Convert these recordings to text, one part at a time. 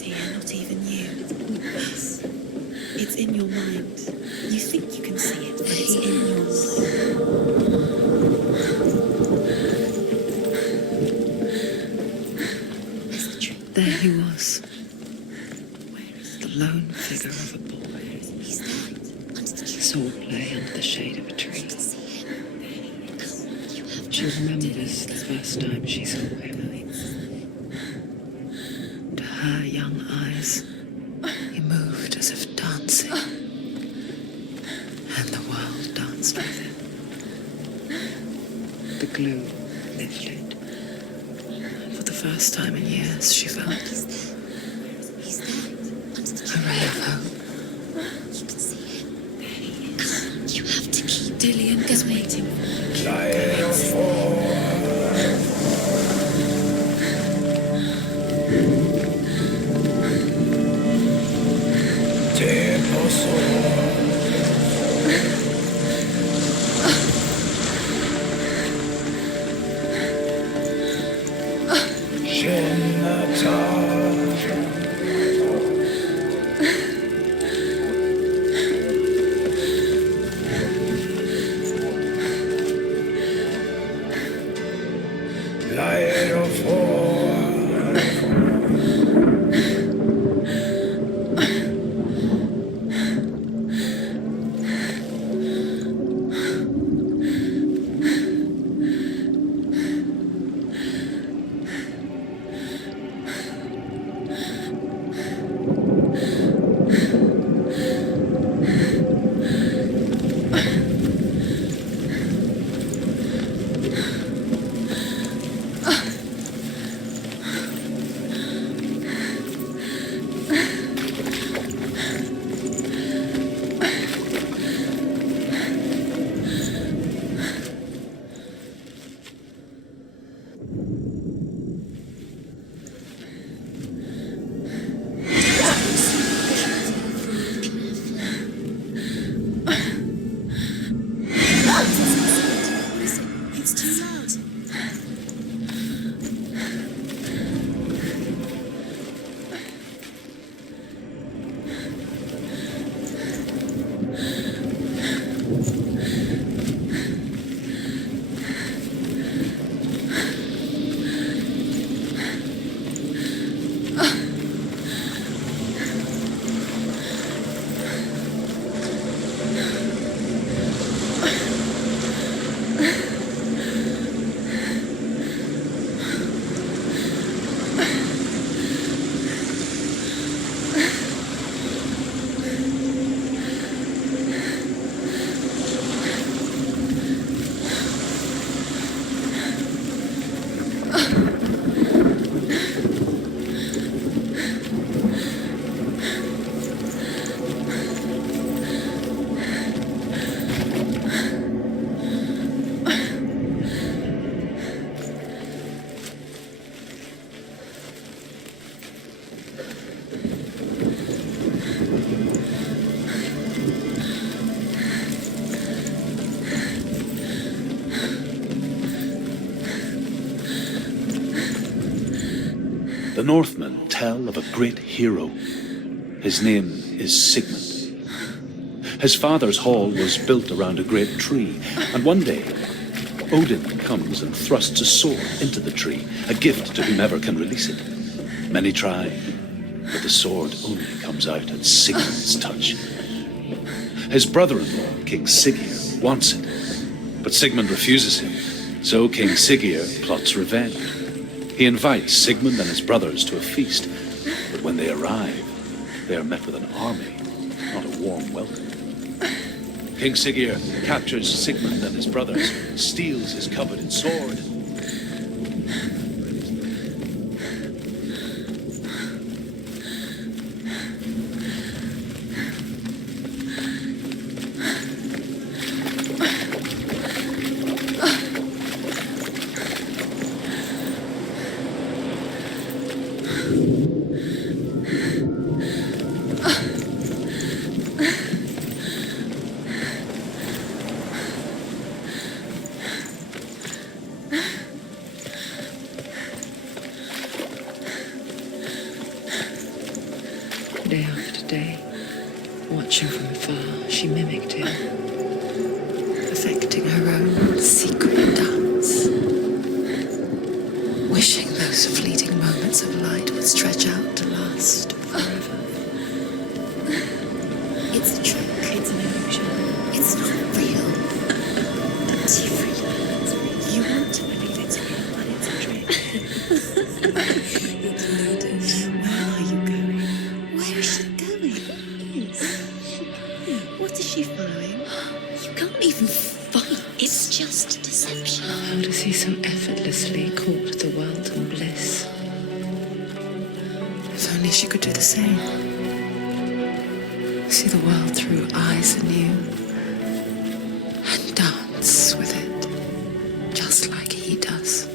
here, not even you. Us. It's in your mind. You think you can see it, but it's in your mind. There he was. The lone figure of a boy. Sword play under the shade of a tree. She remembers the first time she saw him. To her young eyes, he moved as if dancing, and the world danced with him. The glue lifted. For the first time in years, she felt a ray of hope. You have to keep. Dillian is waiting for The Northmen tell of a great hero. His name is Sigmund. His father's hall was built around a great tree, and one day, Odin comes and thrusts a sword into the tree, a gift to whomever can release it. Many try, but the sword only comes out at Sigmund's touch. His brother-in-law, King Siggeir, wants it, but Sigmund refuses him, so King Siggeir plots revenge. He invites Sigmund and his brothers to a feast, but when they arrive, they are met with an army, not a warm welcome. King Siggeir captures Sigmund and his brothers, steals his coveted sword. Day after day, watching from afar, she mimicked him, perfecting her own secret dance, wishing those fleeting moments of light would stretch out to last forever. It's a trick. It's an illusion. It's not real. Don't you real? You want to believe it's real, but it's a trick. It's loaded. Where are you going? Where is she going? What is she following? You can't even fight. It's just deception. How does he so effortlessly court the Welton bliss? If only she could do the same. See the world through eyes anew and dance with it, just like he does.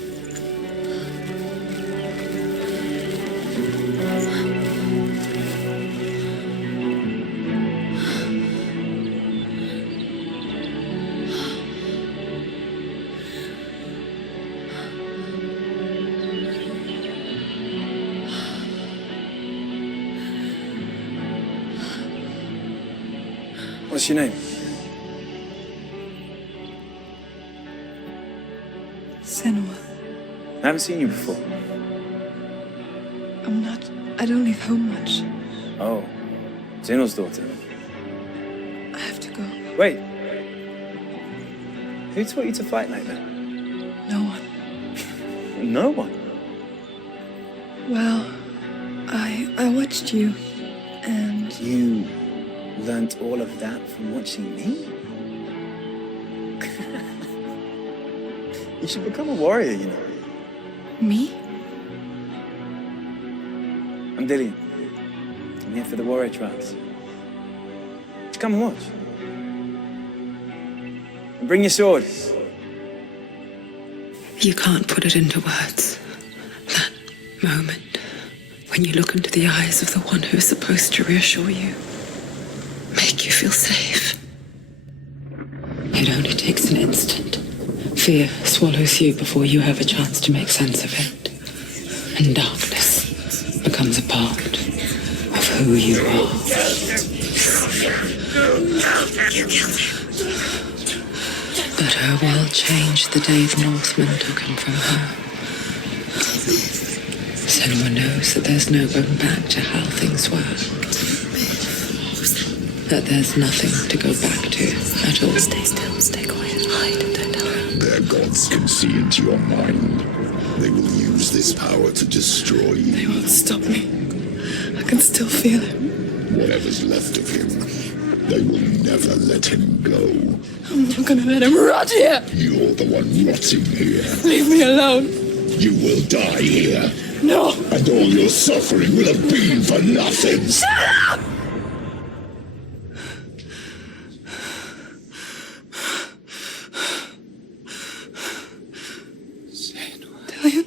What's your name? Senua. I haven't seen you before. I don't leave home much. Oh, Zeno's daughter. I have to go. Wait. Who taught you to fight like that? No one. No one. Well, I watched you, and You learnt all of that from watching me? You should become a warrior, you know. me? I'm Dillian. I'm here for the warrior trials. Just come and watch. And bring your sword. You can't put it into words. That moment when you look into the eyes of the one who is supposed to reassure you, make you feel safe. It only takes an instant. Fear swallows you before you have a chance to make sense of it. And darkness becomes a part of who you are. But her world changed the day the Northmen took him from her. Senua knows that there's no going back to how things were. That there's nothing to go back to at all. Stay still, stay quiet, hide, don't tell her. Their gods can see into your mind. They will use this power to destroy They you. won't stop me. I can still feel him. Whatever's left of him, they will never let him go. I'm not gonna let him rot here. You're the one rotting here. Leave me alone. You will die here, No. and all your suffering will have been for nothing. Dillian?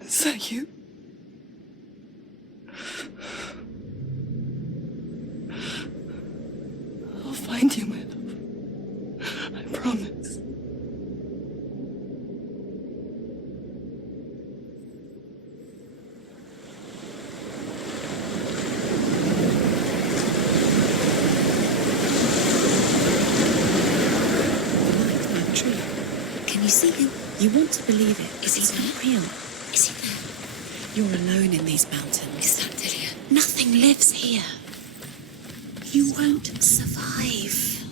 Is that you? I'll find you, my love. I promise. That tree. Can you see him? You want to believe it. Is he not real? Is he there? You're alone in these mountains. Is that Dillian? Nothing lives here. You won't survive.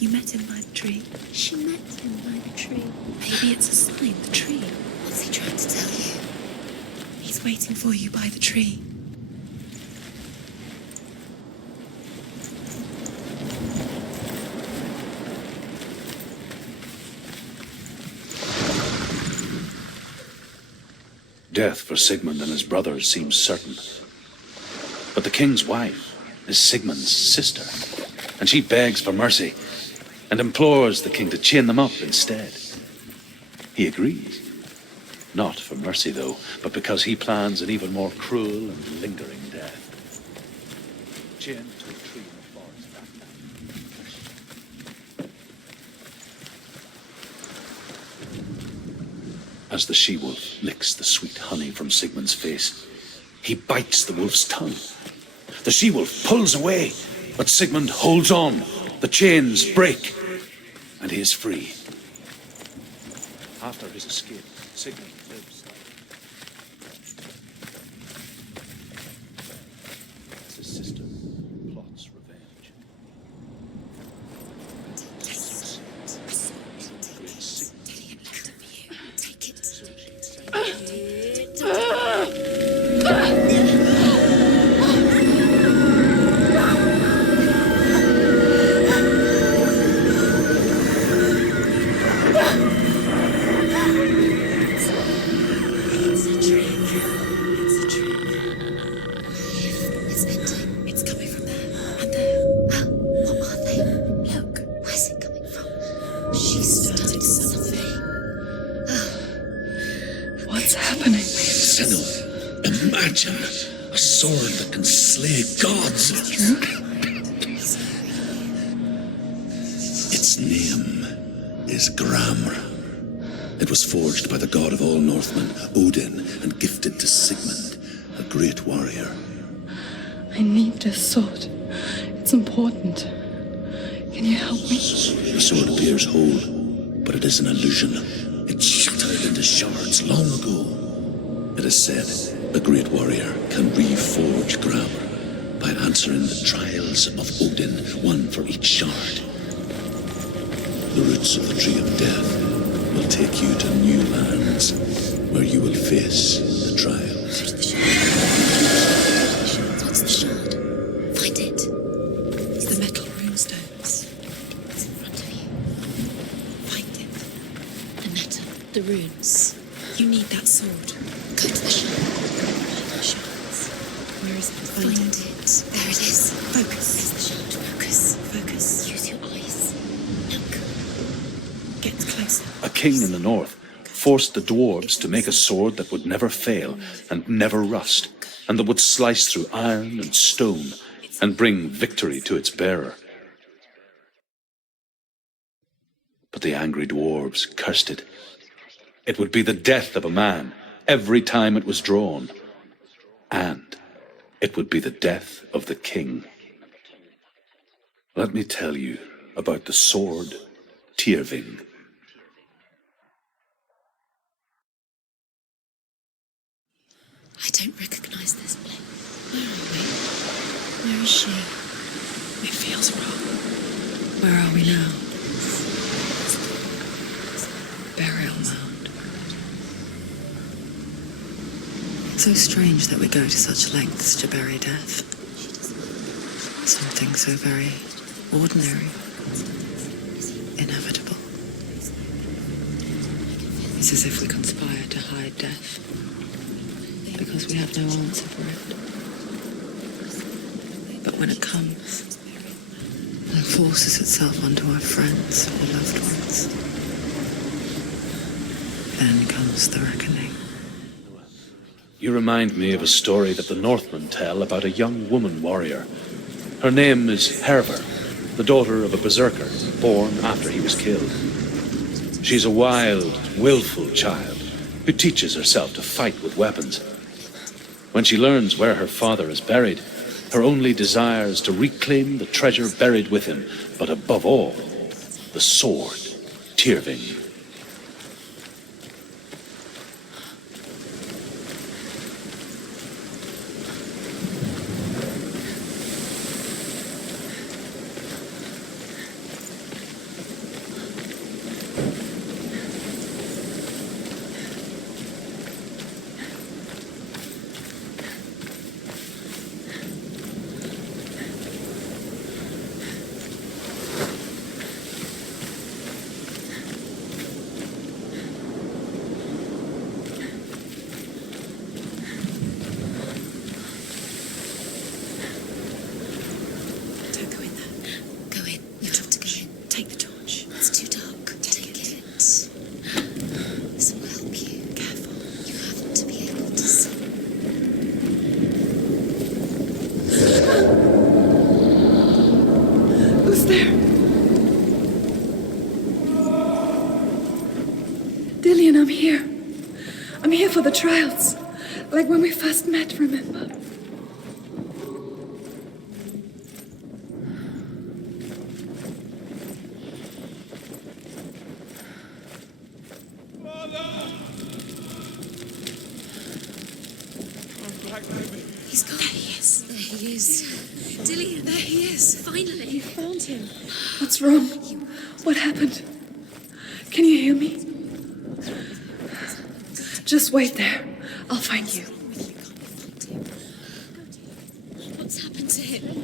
You met him by the tree. She met him by the tree. Maybe it's a sign, the tree. What's he trying to tell you? He's waiting for you by the tree. Death for Sigmund and his brothers seems certain. But the king's wife is Sigmund's sister, and she begs for mercy and implores the king to chain them up instead. He Not for mercy, though, but because he plans an even more cruel and lingering death. Chained to a tree in the forest that night. As the she-wolf licks the sweet honey from Sigmund's face, He bites the wolf's tongue. The she-wolf pulls away, but Sigmund holds on. The chains break, and he is free. After his escape, Sigmund lives as his sister plots revenge. What's happening? Senua, imagine a sword that can slay gods. Its name is Gramr. It was forged by the god of all Northmen, Odin, and gifted to Sigmund, a great warrior. I need this sword. It's important. Can you help me? The sword appears whole, but it is an illusion. It shattered into shards long ago. It is said a great warrior can reforge Gramr by answering the trials of Odin, one for each shard. The roots of the Tree of Death will take you to new lands where you will face the trials. What's the shard? Find it. It's the metal runestones. It's in front of you. Find it. The metal, the runes. You need that sword. Go to the shard. Find the shards. Where is it? Find it. There it is. Focus. There's the shard. Focus. Focus. Use your eyes. Look. Get closer. A king in the north forced the dwarves to make a sword that would never fail and never rust, and that would slice through iron and stone and bring victory to its bearer. But the angry dwarves cursed it. It would be the death of a man every time it was drawn, and it would be the death of the king. Let me tell you about the sword Tyrving. I don't recognize this place. Where are we? Where is she? It feels wrong. Where are we now? Burial mound. So strange that we go to such lengths to bury death. Something so very ordinary, inevitable. It's as if we conspire to hide death, because we have no answer for it. But when it comes, and forces itself onto our friends or loved ones, then comes the reckoning. You remind me of a story that the Northmen tell about a young woman warrior. Her name is Hervor, the daughter of a berserker born after he was killed. She's a wild, willful child who teaches herself to fight with weapons. When she learns where her father is buried, her only desire is to reclaim the treasure buried with him, but above all, the sword, Tyrving. Don't go in there. Go in. You have to go in. Take the torch. It's too dark. Take it. This will help you. Careful. You have to be able to see. Who's there? Dillian, I'm here. I'm here for the trials. Like when we first met, remember? He's gone. There he is. There he is. Dillian, there he is. Finally. You found him. What's wrong? What happened? Can you hear me? Just wait there. I'll find you. What's happened to him?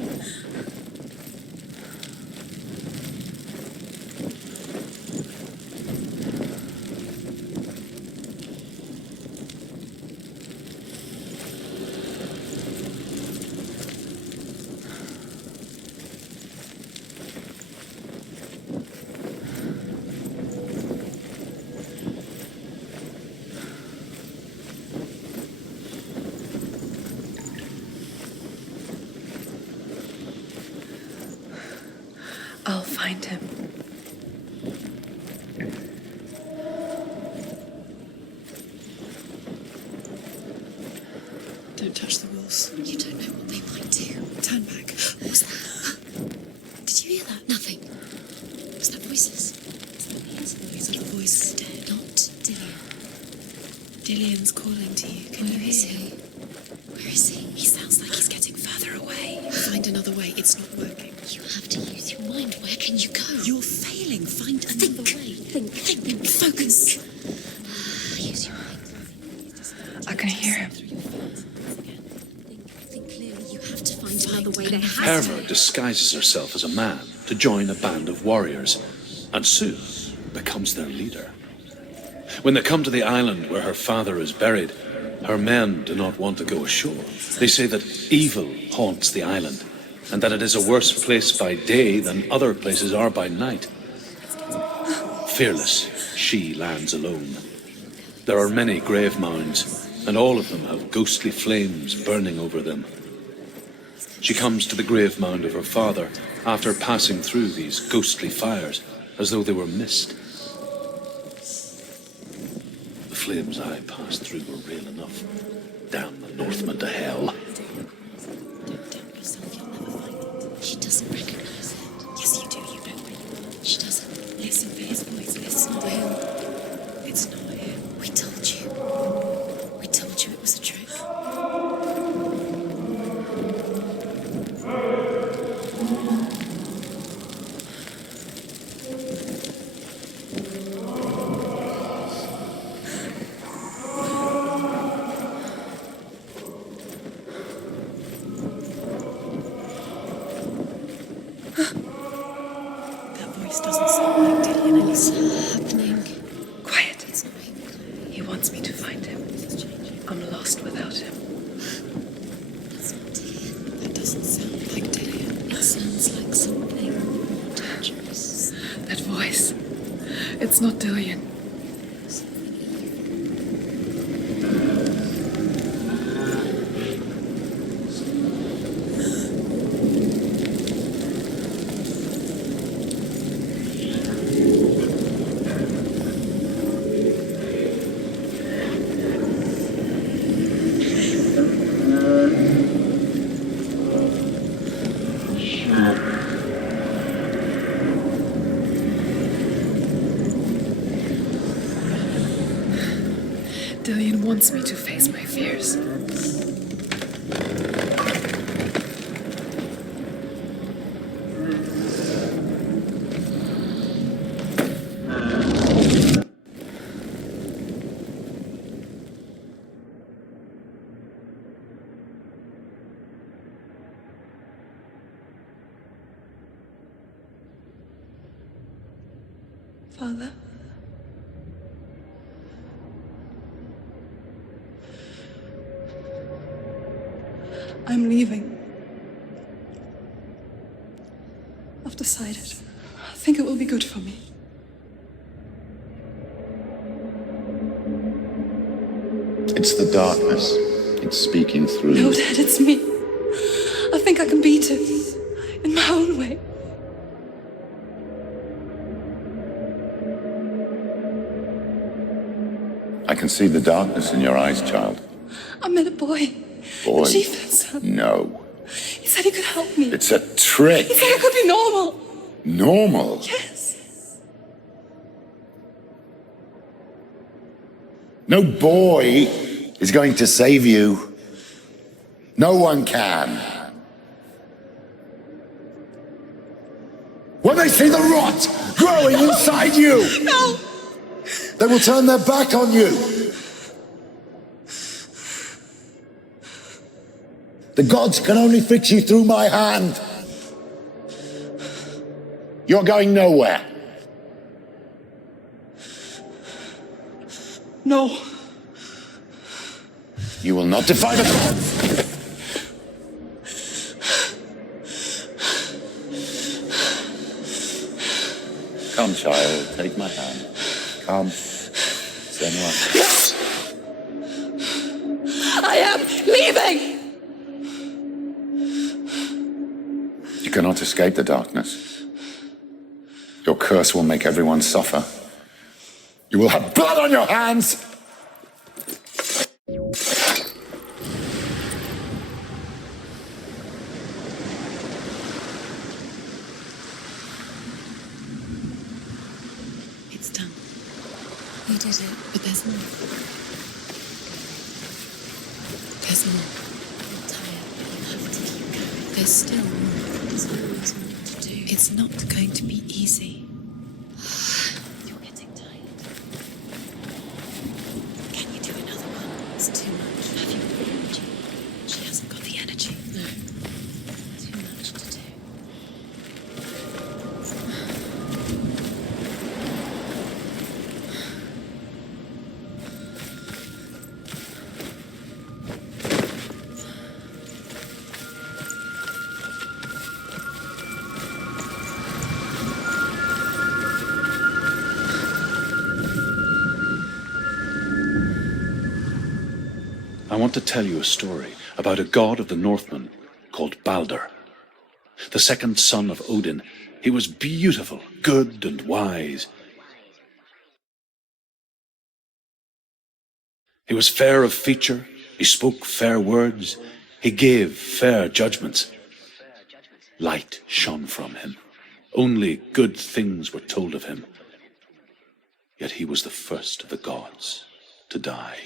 I'll find him. Don't touch the walls. You don't know what they might do. Turn back. What was that? Did you hear that? Nothing. Was that voices? Is that a voice? Not Dillian. Dillian's calling to you. Can you hear him? Where is he? He sounds like he's getting further away. Find another way. It's not working. You have to use your mind. Where can you go? You're failing. Find another way. Think. Focus. Use your mind. I can hear him. Think clearly. You have to find another way. There has to Herva be. disguises herself as a man to join a band of warriors, and soon becomes their leader. When they come to the island where her father is buried, her men do not want to go ashore. They say that evil haunts the island, and that it is a worse place by day than other places are by night. Fearless, she lands alone. There are many grave mounds, and all of them have ghostly flames burning over them. She comes to the grave mound of her father after passing through these ghostly fires, as though they were mist. The flames I passed through were real enough. Damn the Northmen to hell. Don't doubt yourself. You'll never find it. She doesn't recognize it. Yes, you do. You know it. She doesn't. Listen for his voice. It's not him. It's not him. We told you. We told you it was a trick. That voice doesn't sound like Dillian. What's happening? Quiet. It's not him. He wants me to find him. I'm lost without him. That's not Dillian. That doesn't sound like Dillian. It sounds like something dangerous. That voice. It's not Dillian. Dillian wants me to face my fears. Father? I'm leaving. I've decided. I think it will be good for me. It's the darkness. It's speaking through. No, Dad, it's me. I think I can beat it. In my own way. I can see the darkness in your eyes, child. I met a boy. Boy? The chief said so. No. He said he could help me. It's a trick. He said I could be normal. Normal? Yes. No boy is going to save you. No one can. When they see the rot growing inside you, No. they will turn their back on you. The gods can only fix you through my hand. You're going nowhere. No. You will not defy the gods. Come, child, take my hand. Come. Senua. I am leaving. You cannot escape the darkness. Your curse will make everyone suffer. You will have blood on your hands! It's done. You did it. But there's more. There's more. I'm tired. You have to keep going. There's still more. There's always more to do. It's not going to be easy. You're getting tired. Can you do another one? It's too much. Have you got the energy? She hasn't got the energy. No. Too much to do. I want to tell you a story about a god of the Northmen called Balder. The second son of Odin. He was beautiful, good, and wise. He was fair of feature. He spoke fair words. He gave fair judgments. Light shone from him. Only good things were told of him. Yet he was the first of the gods to die.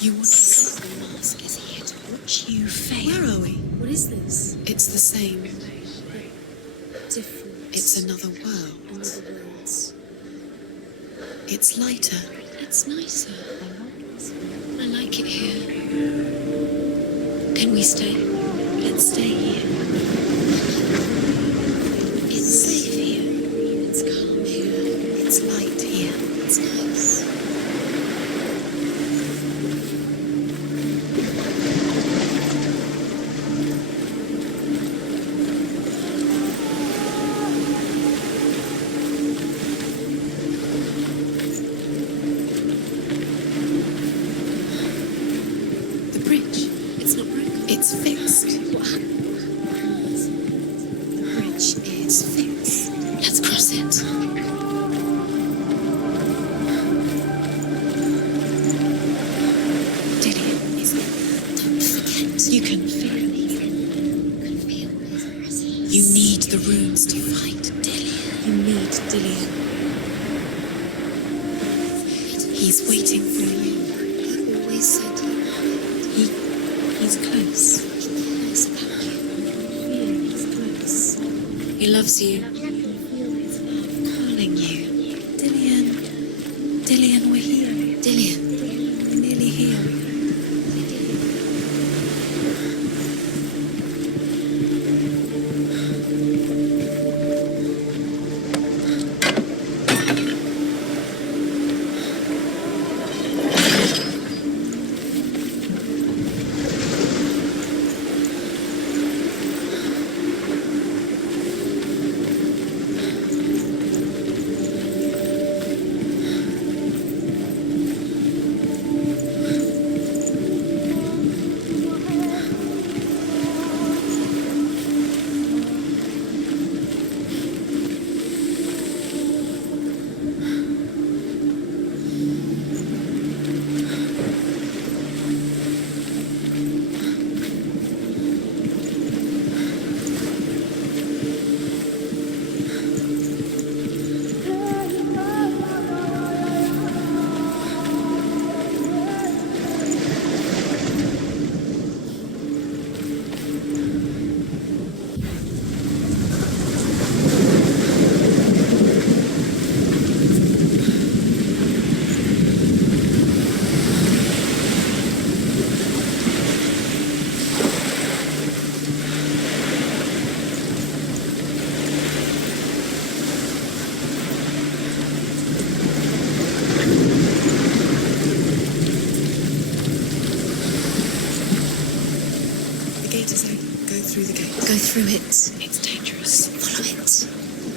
You want to the mask is here to watch you fail. Where are we? What is this? It's the same. Different. It's another world. Another world. It's lighter. It's nicer. I like it here. Can we stay? Let's stay here. It's safe here. It's calm here. It's light here. It's nice. It's fixed. What happened? The bridge is fixed. Let's cross it. You can feel it. You need the runes to fight Dillian. You need Dillian. He's waiting for you. He always said he's close. He cares about you. He's close. He loves you. Calling you. Dillian. Dillian, we're here. Dillian. We're nearly here. Go through it. It's dangerous. Follow it.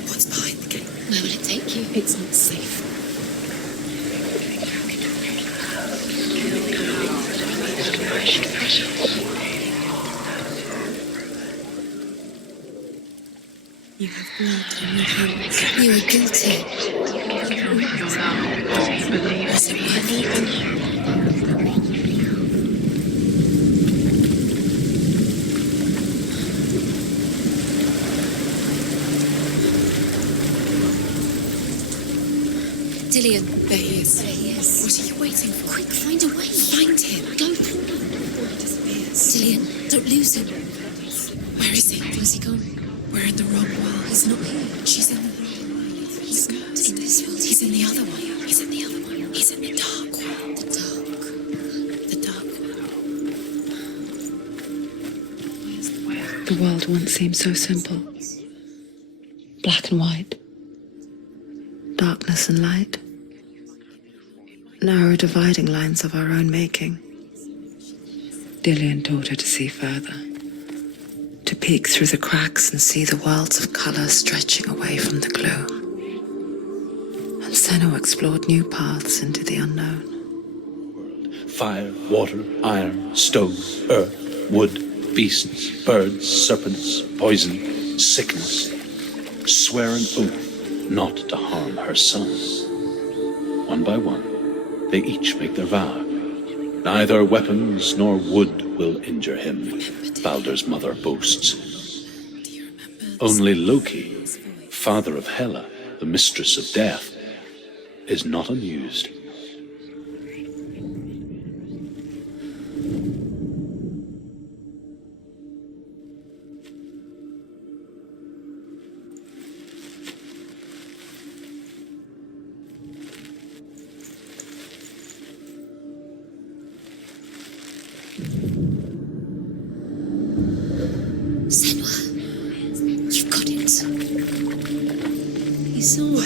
What's behind the gate? Where will it take you? It's not safe. You have blood on your hands. You are guilty. Was it worth it? Dillian, there he is. There he is. What are you waiting for? Quick, find a way. Find him. Go. Before he disappears. Dillian, don't lose him. Where is he? Where's he gone? We're in the wrong world. He's not here. She's in the wrong world. He's not in this world. He's in the other one. He's in the other one. He's in the dark world. The dark world. The world once seemed so simple. Black and white. Darkness and light. Narrow dividing lines of our own making. Dillian taught her to see further. To peek through the cracks and see the worlds of colour stretching away from the gloom. And Senua explored new paths into the unknown. Fire, water, iron, stone, earth, wood, beasts, birds, serpents, poison, sickness. Swear an oath not to harm her son. One by one, they each make their vow. Neither weapons nor wood will injure him, Baldur's mother boasts. Only Loki, father of Hela, the mistress of death, is not amused.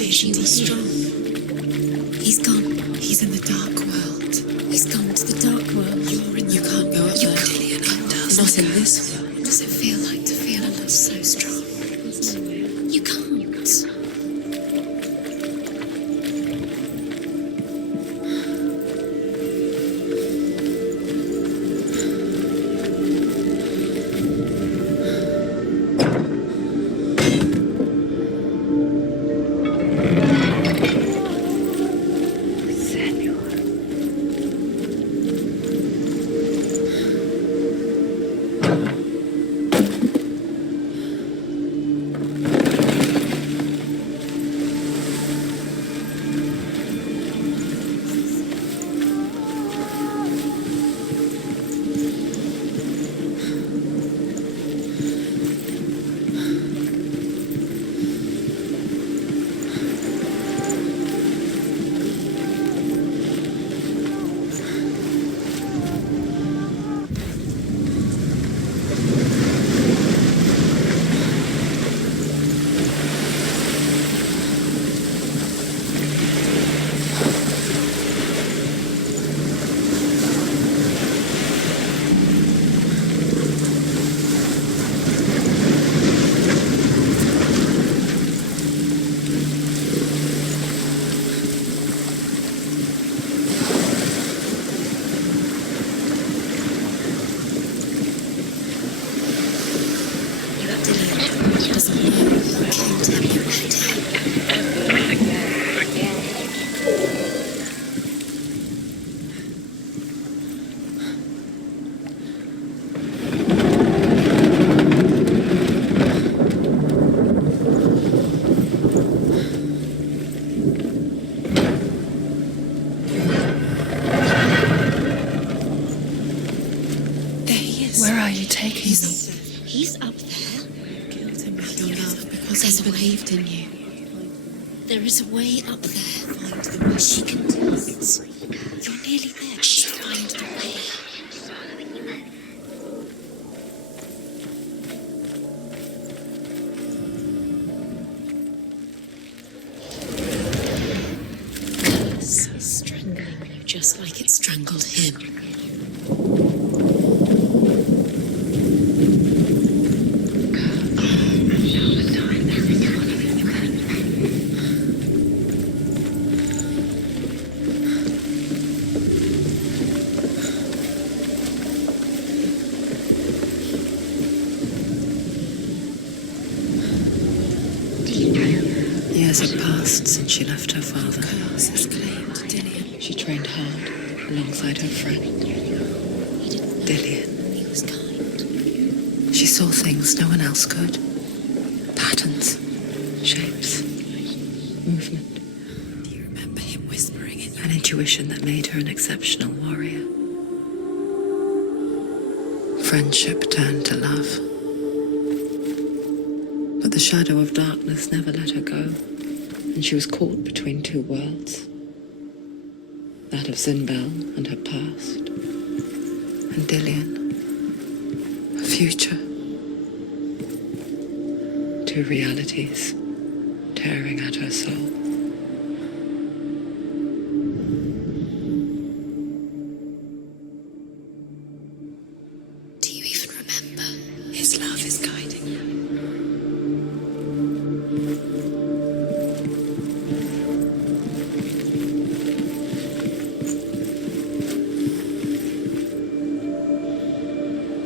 She was strong. He's gone. He's in the dark world. He's gone to the dark world. You can't go up there. Dillian, it does. Not in this world. What does it feel like to feel a love so strong? You can't. Where are you taking them? He's up there. Killed him with your love because There's he a way. believed in you. There is a way up there. Find the way. She can do it. You're nearly there. She'll find the way. Curse is strangling you just like it strangled him. Years had passed since she left her father. Curse has claimed Dillian. She trained hard alongside her friend, He didn't know Dillian. he was kind. She saw things no one else could. Patterns, shapes, movement. Do you remember him whispering in your An intuition that made her an exceptional warrior. Friendship turned to love. But the shadow of darkness never let her go, and she was caught between two worlds. That of Zinbel and her past, and Dillian, her future. Two realities tearing at her soul. Do you even remember? His love is guiding you.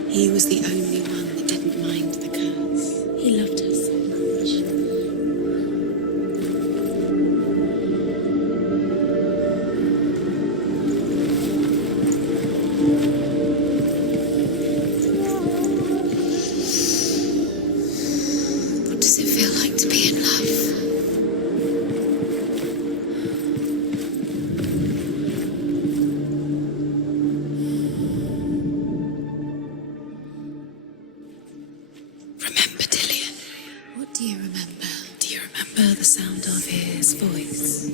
He was the only one that didn't mind the curse. He loved her so much. What does it feel like to be in love? Remember Dillian? What do you remember? Do you remember the sound of his voice?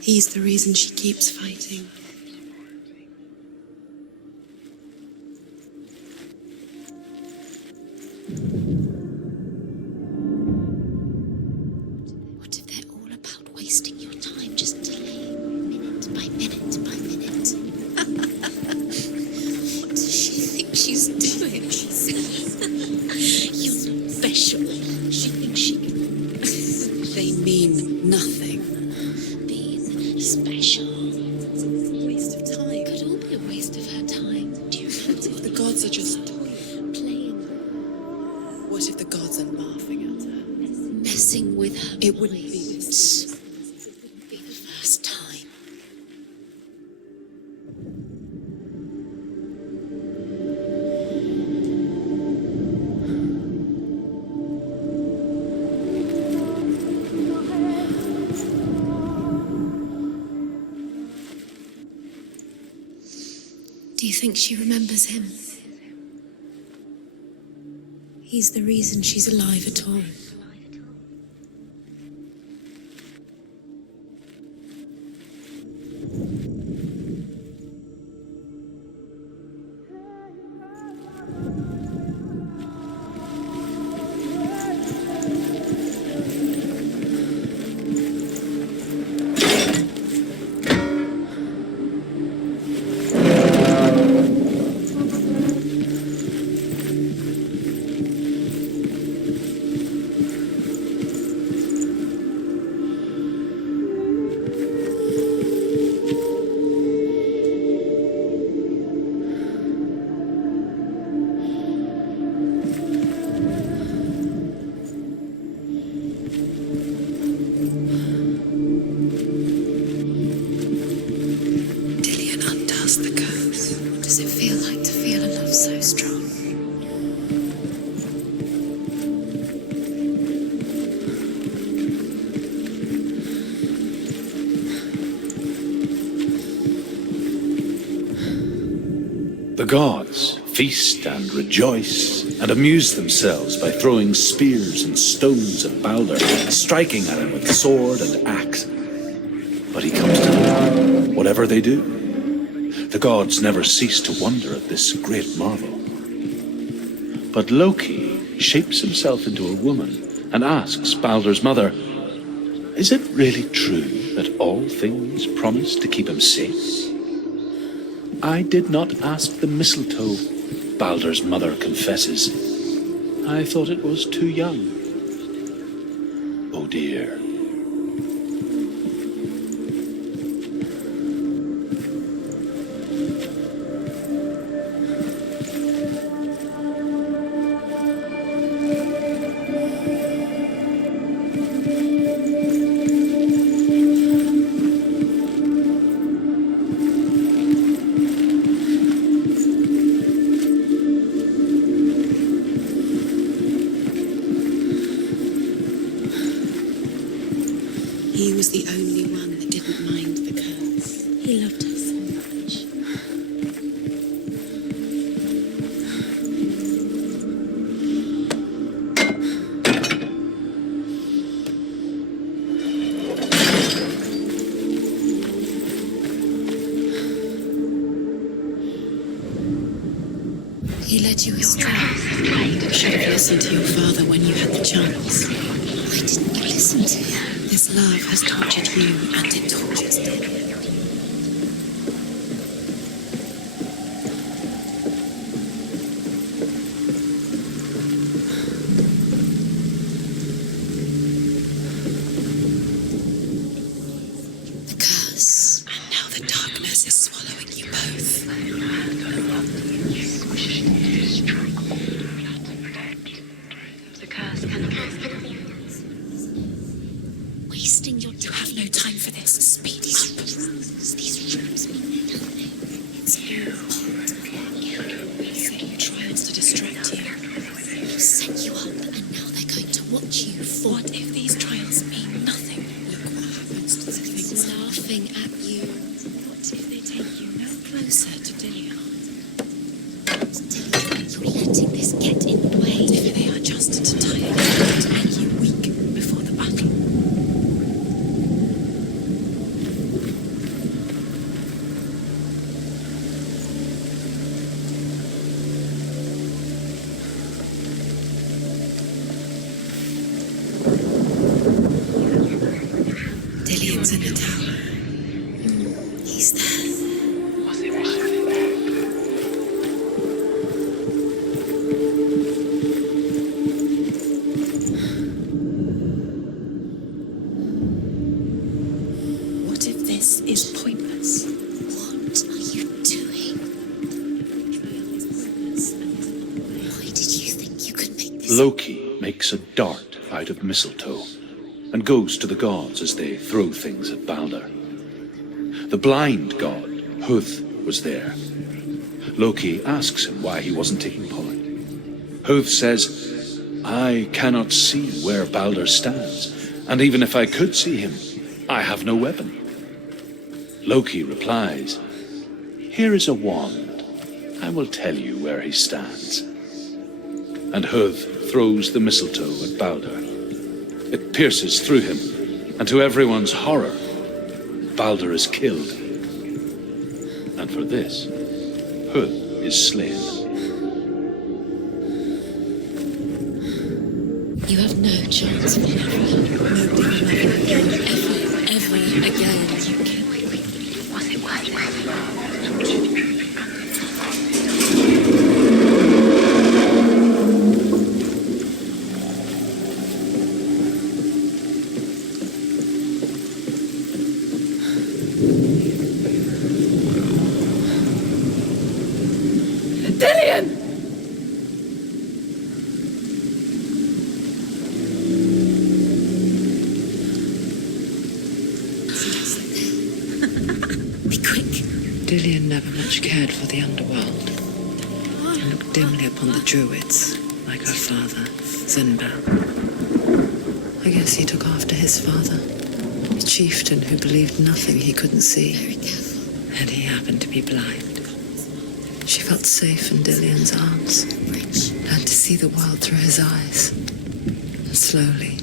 He's the reason she keeps fighting. What if they're all about wasting your time, just delaying minute by minute by minute? What does she think she's doing? You're special. She thinks she can They mean nothing. be special. Waste of time. Could all be a waste of her time. Do you remember? The gods are just Playing, What if the gods are laughing at her? messing with her. It wouldn't be this. It wouldn't be the first time. Do you think she remembers him? He's the reason she's alive at all. The gods feast and rejoice and amuse themselves by throwing spears and stones at Balder, striking at him with sword and axe. But he comes to them, whatever they do. The gods never cease to wonder at this great marvel. But Loki shapes himself into a woman and asks Balder's mother, "Is it really true that all things promise to keep him safe?" "I did not ask the mistletoe," Balder's mother confesses. "I thought it was too young." Oh dear. He was the only one that didn't mind the curse. He loved her so much. He led you astray. Should have listened to your father when you had the chance. Why didn't you listen to him? This love has tortured you, and it tortures Delia. The curse, and now the darkness is swallowing you both. The curse cannot be. Wasting your time. You have no time for this. Speed these rooms mean nothing. It's you. Setting trials to distract you. Set you up, and now they're going to watch you fall. What if these trials mean nothing? Look what happens to the things laughing at you. What if they take you no closer to Delia? You're letting this get in the way. What if they are just to tire you, to make you weak before the battle? Dillian's in the tower. He's there. What if this is pointless? What are you doing? Why did you think you could make this? Loki makes a dart out of mistletoe and goes to the gods as they throw things at Balder. The blind god, Huth, was there. Loki asks him why he wasn't taking part. Huth says, "I cannot see where Balder stands, and even if I could see him, I have no weapon." Loki replies, "Here is a wand. I will tell you where he stands." And Huth throws the mistletoe at Balder. It pierces through him, and to everyone's horror, Balder is killed. And for this, Huth is slain. You have no chance for ever. Nobody will love you again. Ever again. You can. Was it worth it? Dillian! Be quick. Dillian never much cared for the underworld. He looked dimly upon the druids, like her father, Zinba. I guess he took after his father, a chieftain who believed nothing he couldn't see. Very careful. And he happened to be blind. She felt safe in Dillian's arms. Learned to see the world through his eyes. And slowly,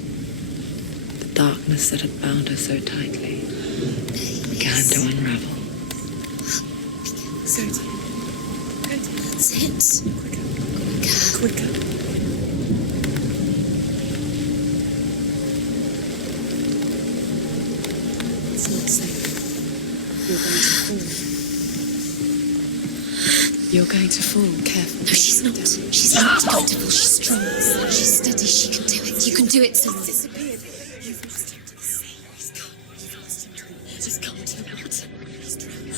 the darkness that had bound her so tightly began to unravel. Sit. Quicker. It's not safe. You're going to fall. Careful. No, she's not. She's not comfortable. She's strong. She's steady. She can do it. You can do it, Senua. Disappeared. You've lost him to the sea. He's gone. You've lost him to the sea. Just can't him out. He's drowned.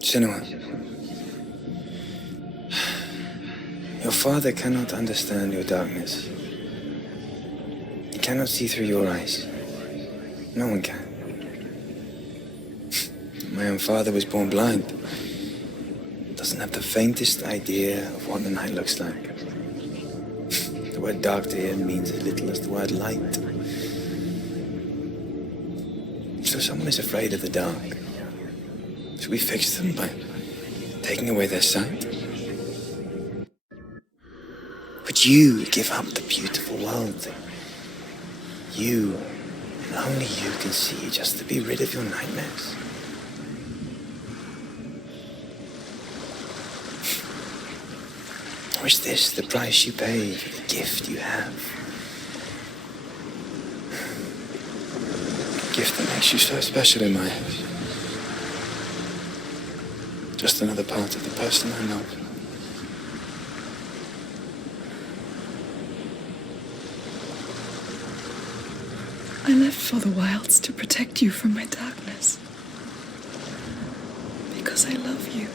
Senua, your father cannot understand your darkness. He cannot see through your eyes. No one can. My own father was born blind. Doesn't have the faintest idea of what the night looks like. The word dark to him means as little as the word light. So someone is afraid of the dark. Should we fix them by taking away their sight? Would you give up the beautiful world that you and only you can see just to be rid of your nightmares? Or is this the price you pay for the gift you have? A gift that makes you so special in my eyes. Just another part of the person I love. I left for the wilds to protect you from my darkness. Because I love you.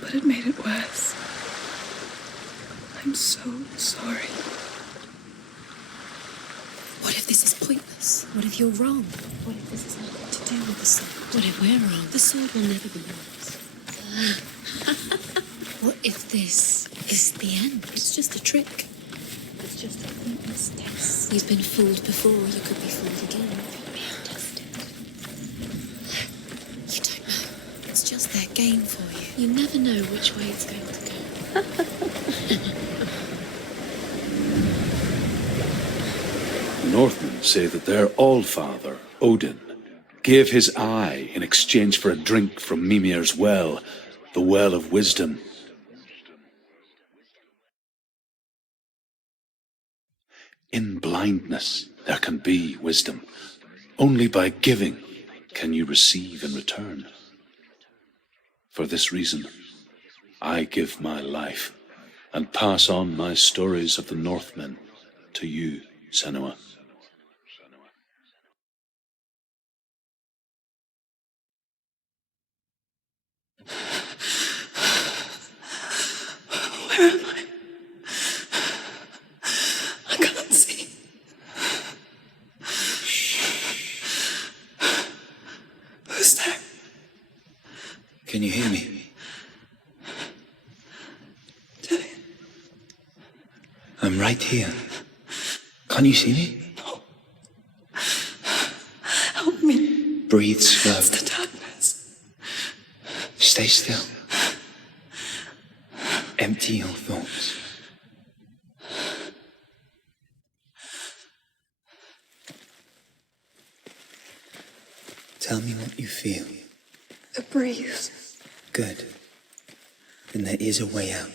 But it made it worse. I'm so sorry. What if this is pointless? What if you're wrong? What if this has nothing to do with the sword? What if we're wrong? The sword will never be yours. What if this is the end? It's just a trick. It's just a pointless test. You've been fooled before. You could be fooled again. You're being tested. You don't know. It's just their game for you. You never know which way it's going to go. Northmen say that their Allfather, Odin, gave his eye in exchange for a drink from Mimir's well, the well of wisdom. In blindness, there can be wisdom. Only by giving can you receive in return. For this reason, I give my life and pass on my stories of the Northmen to you, Senua. Where am I? I can't see. Who's there? Can you hear me? Dillian. I'm right here. Can you see me? No. Help me. Breathe slow. It's the darkness. Stay still. Empty your thoughts. Tell me what you feel. The breeze. Good. Then there is a way out.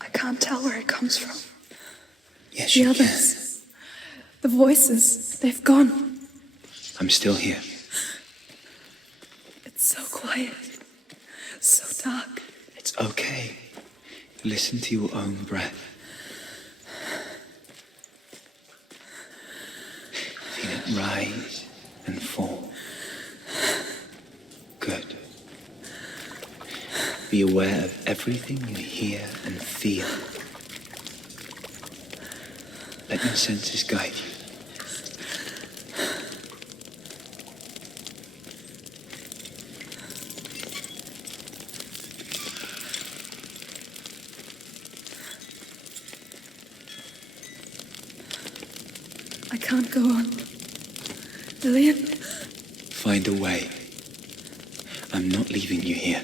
I can't tell where it comes from. Yes, The you others. The voices. They've gone. can. I'm still here. It's so quiet. So dark. It's okay. Listen to your own breath. Feel it rise and fall. Good. Be aware of everything you hear and feel. Let your senses guide you. I can't go on. Lillian? Find a way. I'm not leaving you here.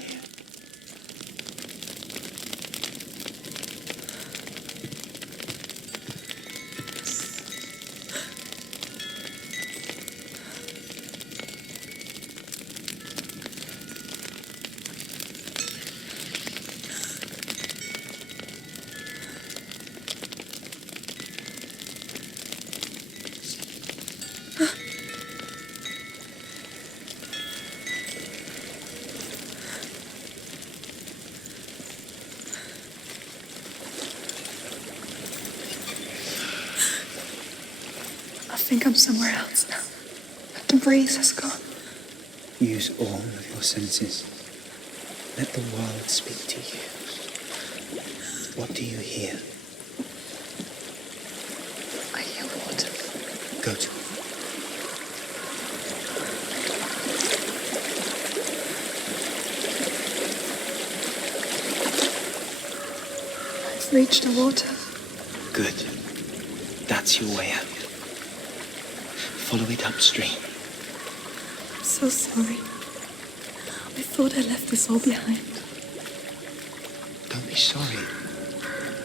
I think I'm somewhere else now. The breeze has gone. Use all of your senses. Let the world speak to you. What do you hear? I hear water. Go to it. I've reached the water. Good. That's your way out. Follow it upstream. I'm so sorry. I thought I left this all behind. Don't be sorry.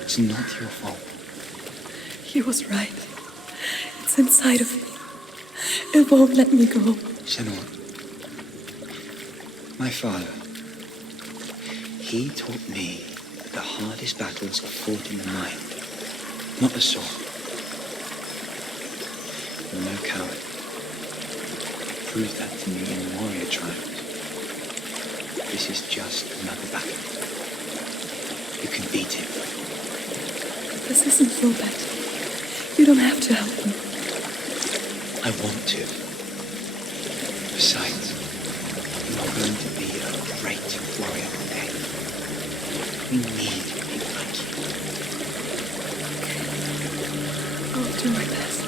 It's not your fault. He was right. It's inside of me. It won't let me go. Senua, my father, he taught me that the hardest battles are fought in the mind, not the sword. You're no coward. You proved that to me in the warrior trials. This is just another battle. You can beat it. This isn't your battle. You don't have to help me. I want to. Besides, you're going to be a great warrior one day. We need people like you. I'll do my best.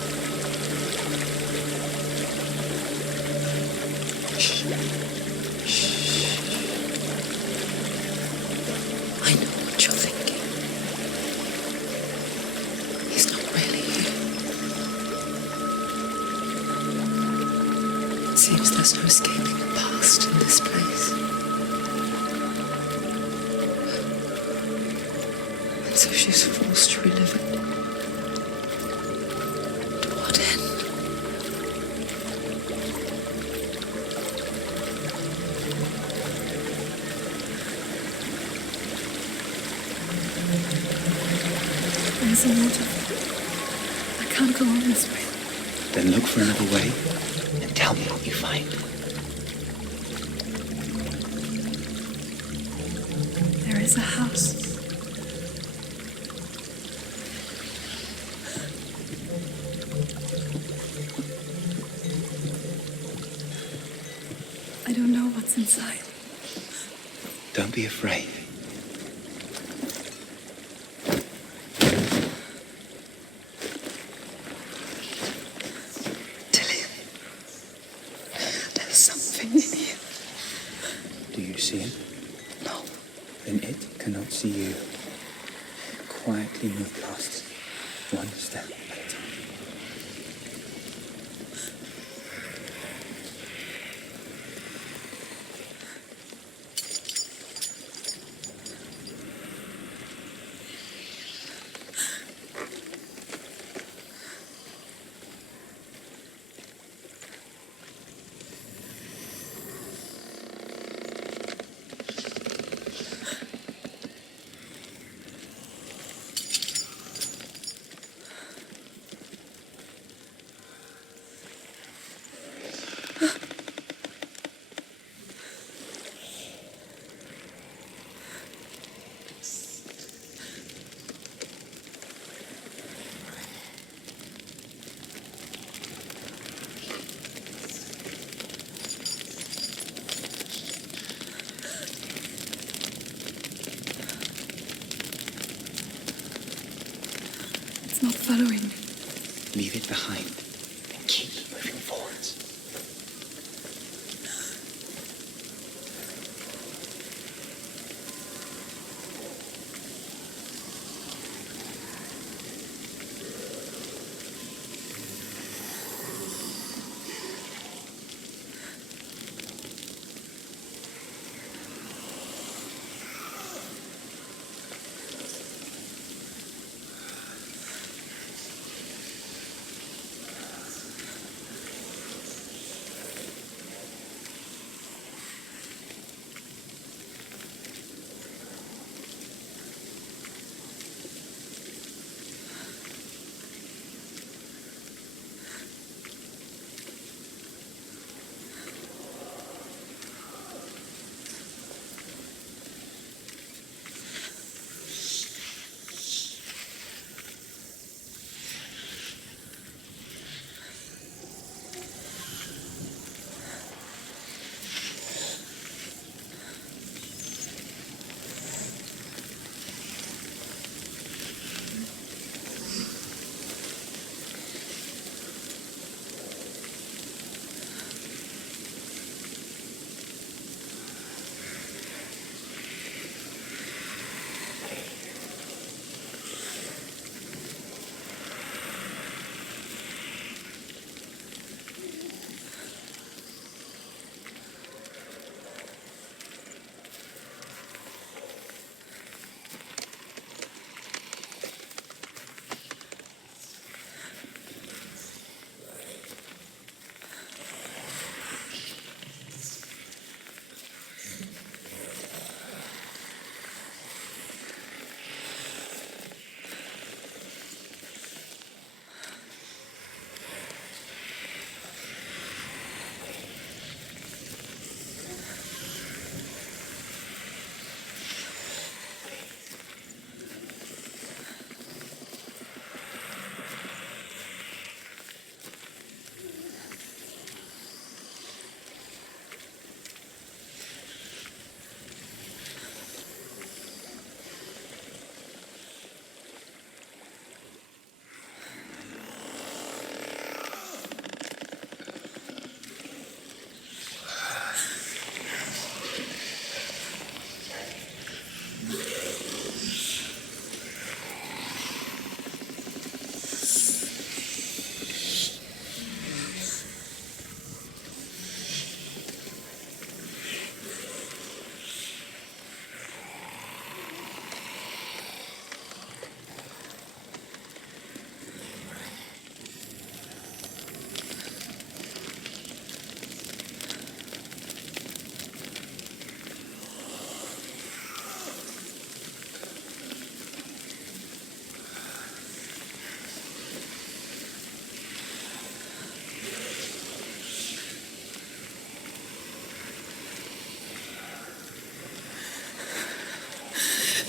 I know what you're thinking. He's not really here. It seems there's no escaping the past in this place. And so she's forced to relive it. To what end? There's a waterfall. I can't go on this way. Then look for another way and tell me what you find. There is a house. I don't know what's inside. Don't be afraid. Dillian, there's something in here. Do you see it? No. Then it cannot see you. Quietly move past it, one step at a time. It's not following me. Leave it behind and keep moving forwards.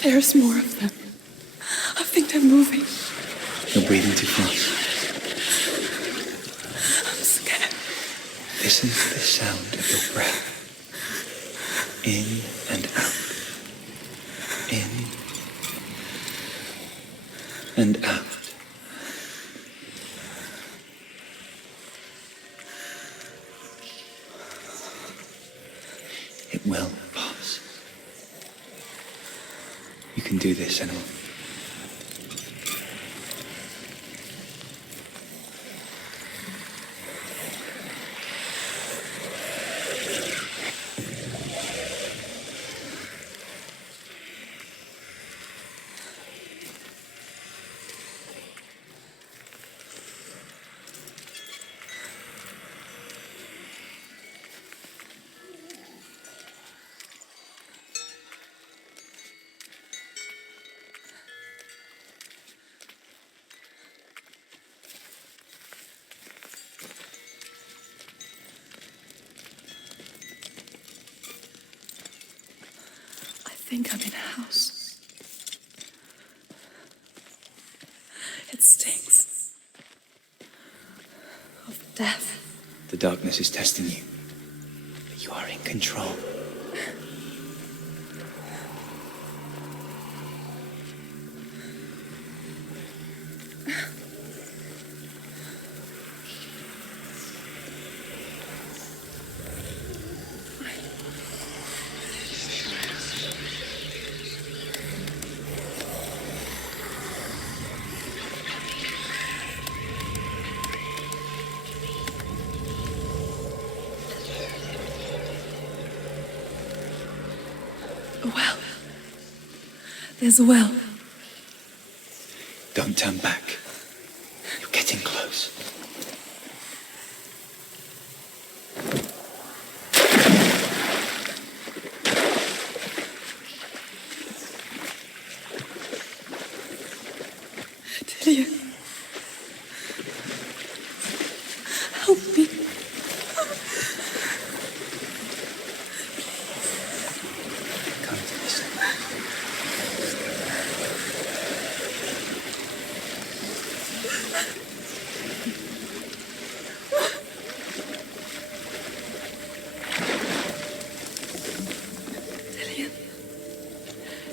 There's more of them. I think they're moving. You're breathing too fast. I'm scared. Listen to the sound of your breath. In and out. In and out. It will pass. You can do this, Senua. I think I'm in a house. It stinks of death. The darkness is testing you. But you are in control. A well. There's a well. Don't turn back. You're getting close. Delia. Help me. Come to listen. Delia.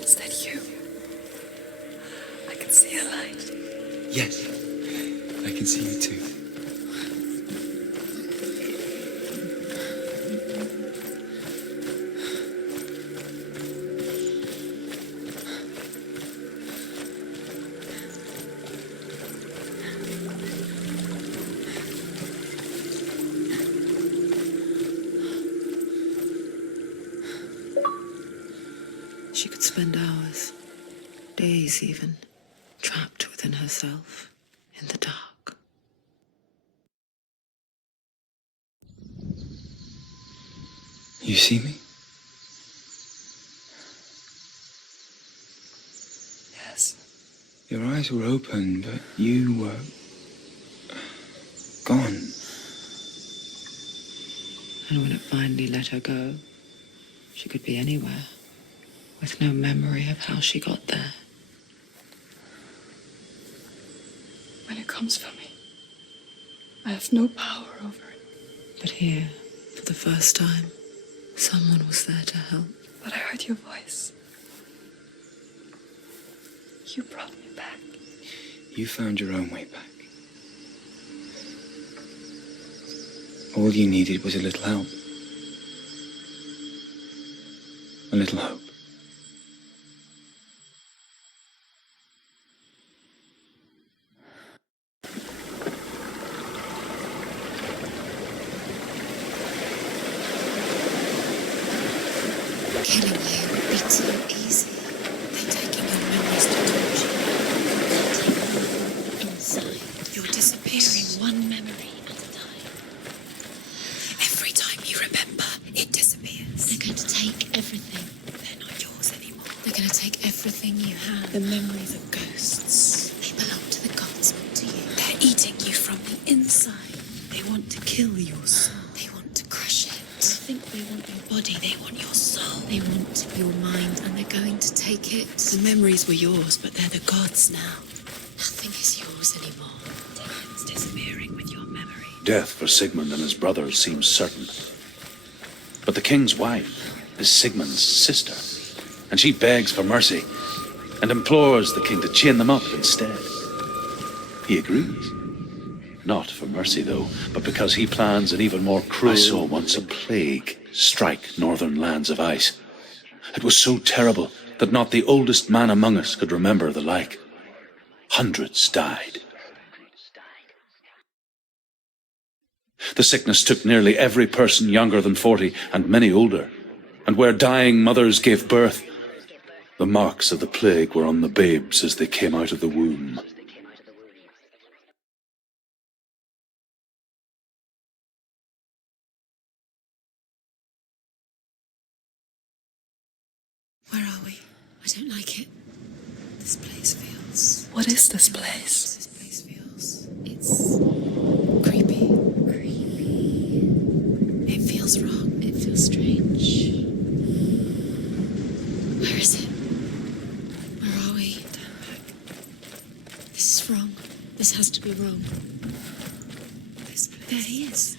Is that you? I can see a light. Yes, I can see you too. She could spend hours, days even, trapped within herself, in the dark. You see me? Yes. Your eyes were open, but you were gone. And when it finally let her go, she could be anywhere, with no memory of how she got there. When it comes for me, I have no power over it. But here, for the first time, someone was there to help. But I heard your voice. You brought me back. You found your own way back. All you needed was a little help. A little hope. Killing you would be too easy. They're taking your memories to torture you. Inside, you're disappearing one memory at a time. Every time you remember, it disappears. They're going to take everything. They're not yours anymore. They're going to take everything you have. The memories of ghosts. They belong to the gods, not to you. They're eating you from the inside. They want to kill your soul. They want to crush it. They think they want your body. They want your soul. They want your mind, and they're going to take it The memories were yours, but they're the gods now. Nothing is yours anymore. It's disappearing with your memory. Death for Sigmund and his brothers seems certain. But the king's wife is Sigmund's sister, and she begs for mercy and implores the king to chain them up instead. He agrees. Not for mercy, though, but because he plans an even more cruel... I saw once a plague strike northern lands of ice. It was so terrible that not the oldest man among us could remember the like. Hundreds died. The sickness took nearly every person younger than 40 and many older. And where dying mothers gave birth, the marks of the plague were on the babes as they came out of the womb. Where are we? I don't like it. This place feels... What is this place? This place feels... It's... creepy. It feels wrong. It feels strange. Where is it? Where are we? Turn back. This is wrong. This has to be wrong. This place. There he is.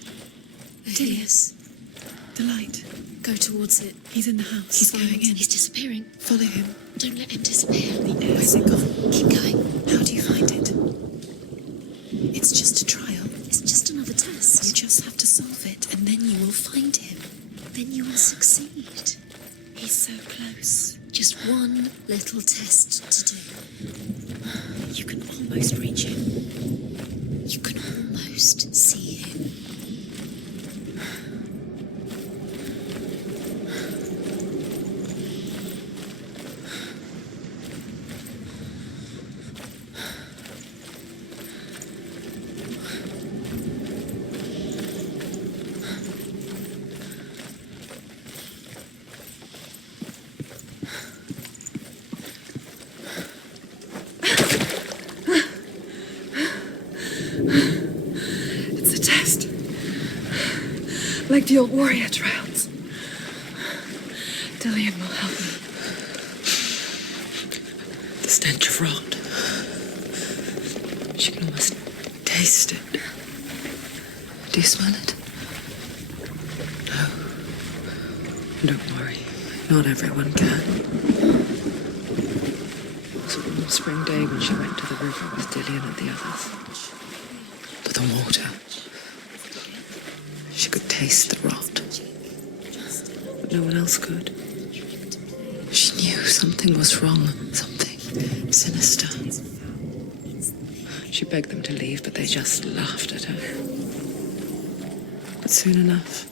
There he is. The light. Go towards it. He's in the house. He's going in. He's disappearing. Follow him. Don't let him disappear. Where's it gone? Keep going. How do you find it? It's just a trial. It's just another test. You just have to solve it, and then you will find him. Then you will succeed. He's so close. Just one little test to do. You can almost reach him. You can almost see him. It's a test. Like the old warrior trials. Dillian will help me. The stench of rot. She can almost taste it. Do you smell it? No. Don't worry. Not everyone can. It was a warm spring day when she went to the river with Dillian and the others. But the water... She could taste the rot. But no one else could. She knew something was wrong. Something sinister. She begged them to leave, but they just laughed at her. But soon enough,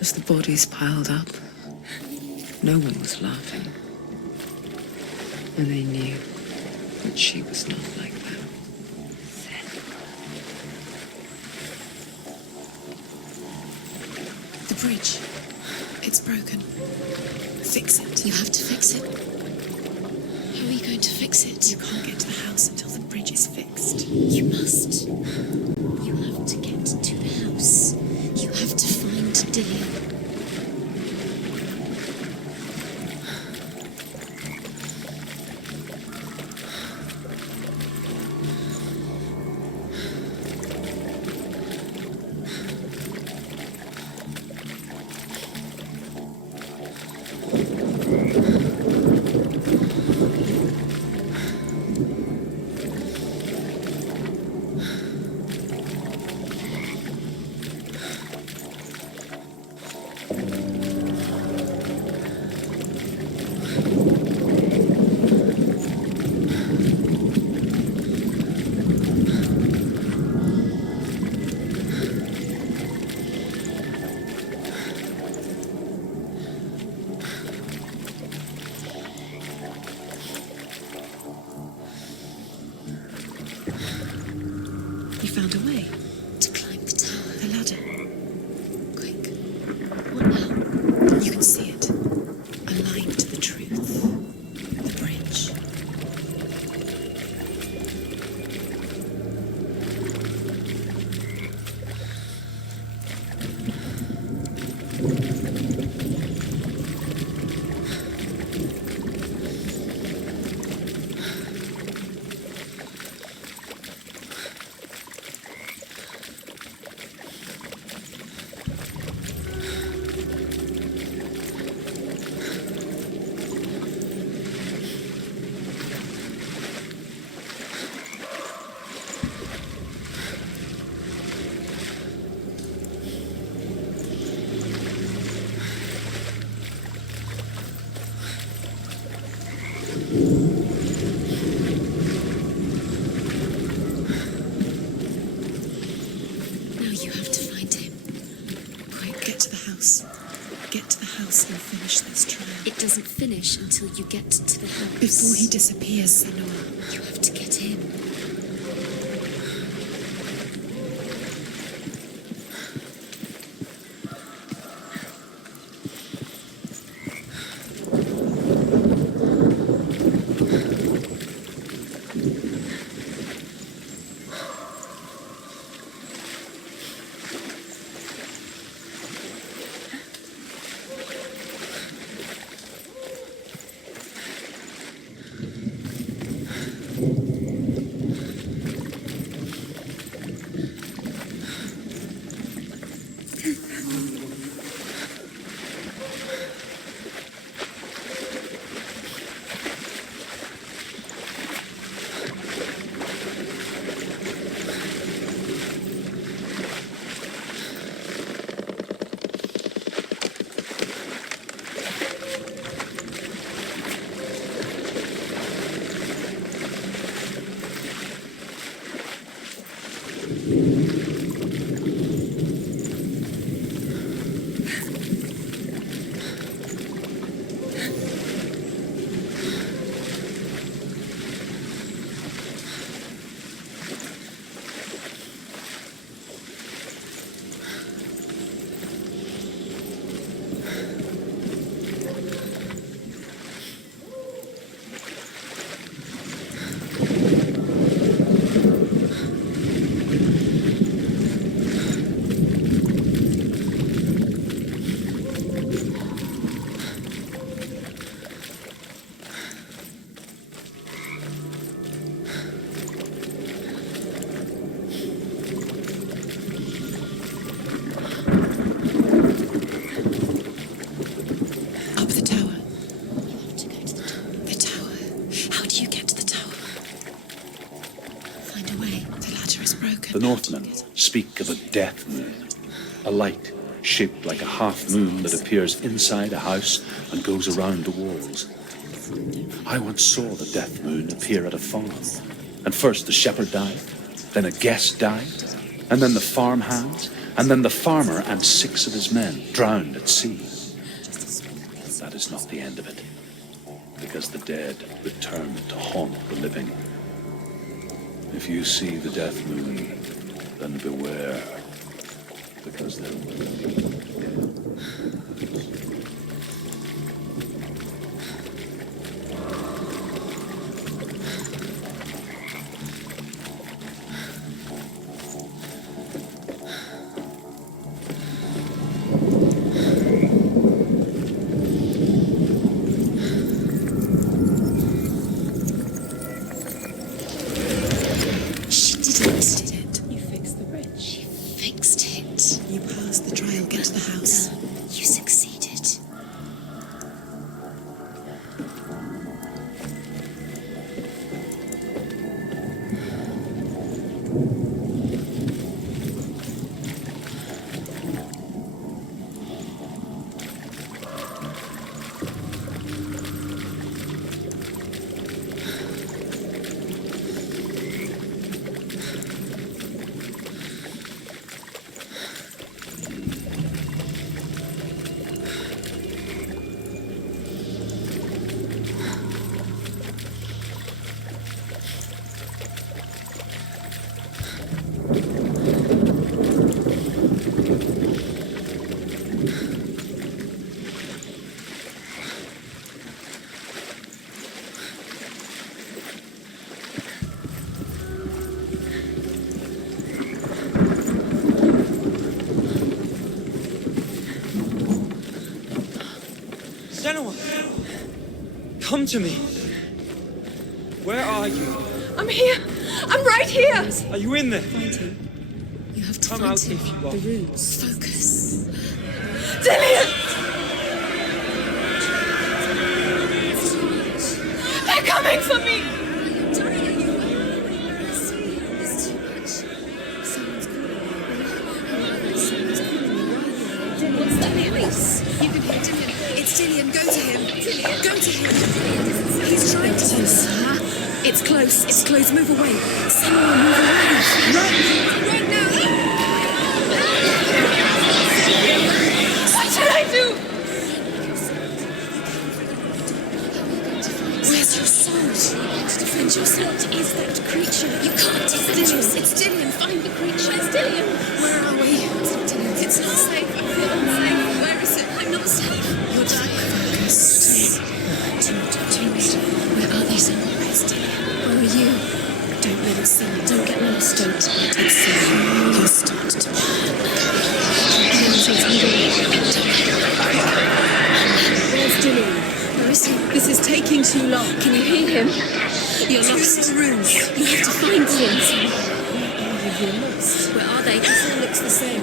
as the bodies piled up, no one was laughing. And they knew that she was not like them. The bridge. It's broken. Fix it. You have to fix it. How are you going to fix it? You can't get to the house until the bridge is fixed. You must. You have to get to the house. You have to find Dillian. You found a way. To climb the tower. The ladder. Quick. What now? You can see it. A line to the truth. The bridge. you get to the house. Before he disappears, Senua. You have to get in. The Northmen speak of a death moon, a light shaped like a half moon that appears inside a house and goes around the walls. I once saw the death moon appear at a farm, and first the shepherd died, then a guest died, and then the farmhands, and then the farmer and 6 of his men drowned at sea. But that is not the end of it, because the dead return to haunt the living. If you see the death moon, then beware, because there will be Come to me. Where are you? I'm here. I'm right here. Are you in there? Find him. You have to Come find out him. if you are. The roots. Focus. Dillian! They're coming for me! What's that voice? You can hear Dillian. It's Dillian. Go to him. Dillian. Go to him. He's trying to tell us. It's close. It's close. Move away. Senua, move away. Right now. What should I do? Find your son. What is that creature? You can't. It's Dillian. It's Dillian. Find the creature. Where's Dillian? Where are we? It's not Dillian. It's not safe. I feel unsafe. Where is it? I'm not safe. You're dying. Focus. Where are they, son? Where's Dillian? Where are you? Don't let it see you. Don't get lost. Don't let it see you. You'll start to burn. Where's Dillian? Where is he? This is taking too long. Can you hear him? You're lost. Rooms. You have to find him. You're lost. Where are they? This all looks the same.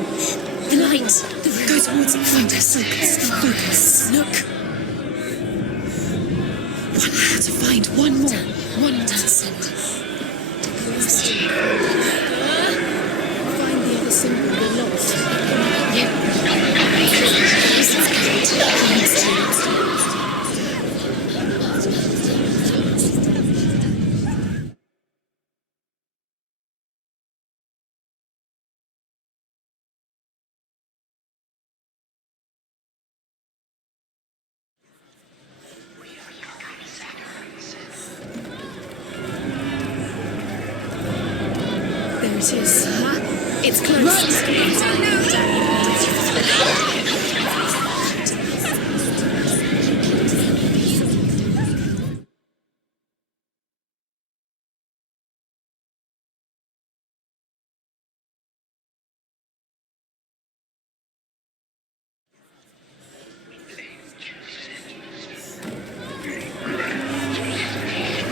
The light. The room. Go towards it. Focus. Focus. Look. One more to find. One more. One more to send. Find the other symbol. You're lost. There it is. Huh? It's close. Run!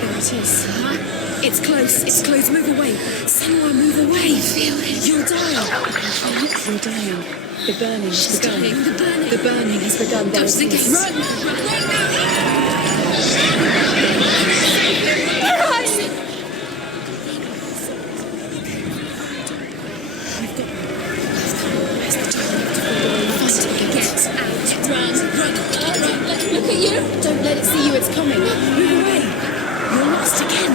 There it is. Huh? It's close. It's close. Move away. Senua, move away. Feel it. You're dying. You're dying. The burning has begun. The burning has begun. Go to the gates. Run! Run now! Where are you? I've got you. Where's the door? Get out. Run. Run. Look at you. Don't let it see you. It's coming. Move away. You're lost again.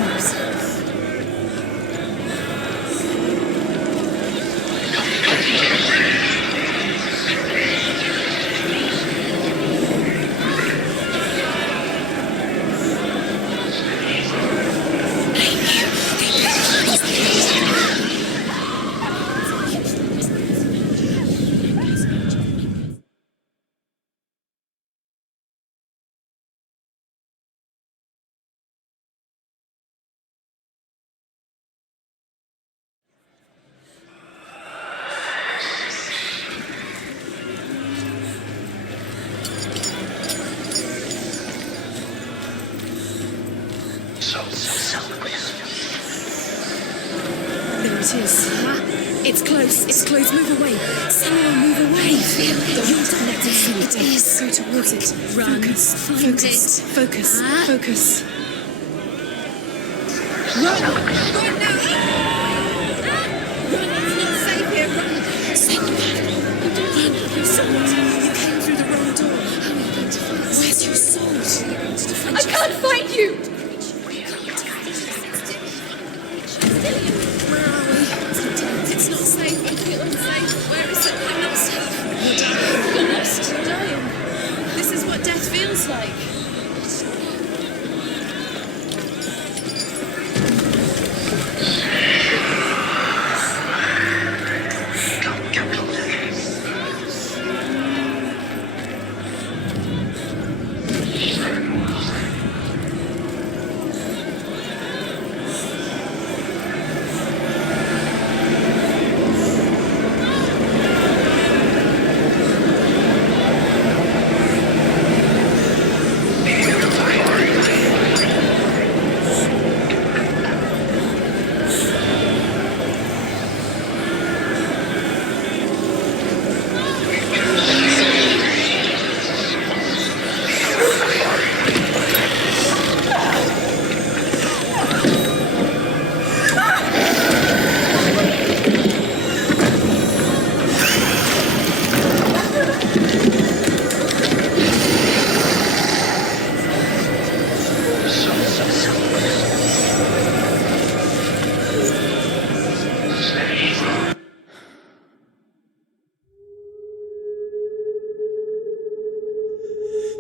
There it is. Huh? It's close. It's close. Move away. Senua, move away. Feel it. You're done. It is. Go towards it. Run. Focus. Focus. Focus. Focus. Run. Run now. Run. It's not safe here. Run. Senua. Run. Your sword. You came through the wrong door. How are you going to find us? Where's your sword? I can't find you. It's not safe. I feel unsafe. Where is it? I'm not safe. You're dying. You're lost. You're dying. This is what death feels like.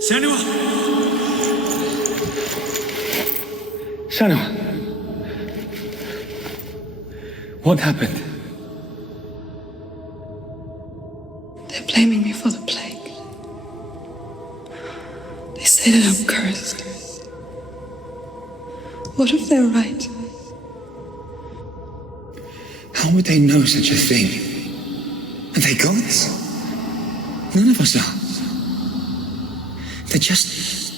Senua! What happened? They're blaming me for the plague. They say that I'm cursed. What if they're right? How would they know such a thing? Are they gods? None of us are. They're just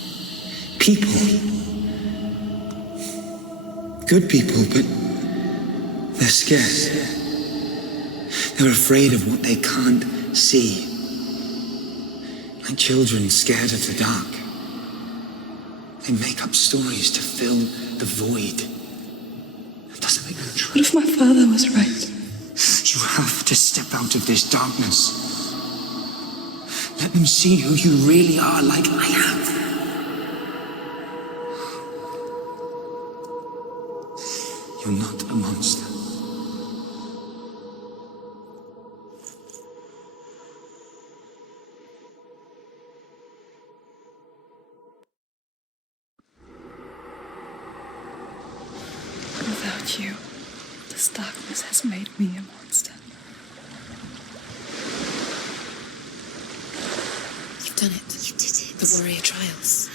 people. Good people, but they're scared. They're afraid of what they can't see. Like children scared of the dark. They make up stories to fill the void. That doesn't make them true. What if my father was right? You have to step out of this darkness. Let them see who you really are, like I have. You're not a monster. Without you, this darkness has made me a monster. You've done it. You did it. The warrior trials.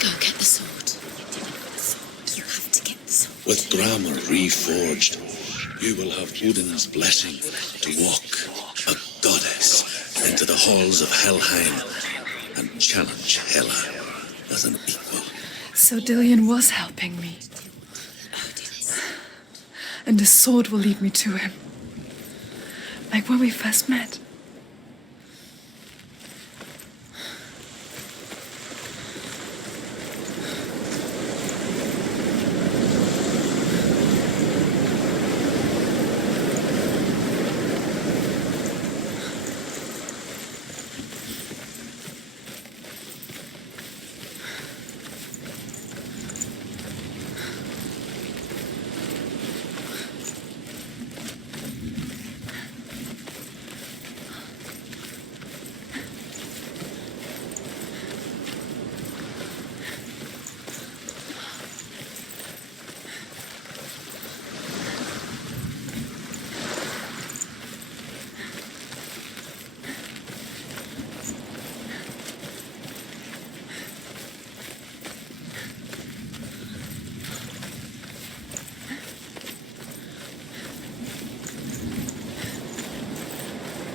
Go get the sword. You did it with the sword. You have to get the sword. With grammar reforged, you will have Odin's blessing to walk, a goddess, into the halls of Helheim and challenge Hela as an equal. So Dillion was helping me. And the sword will lead me to him. Like when we first met.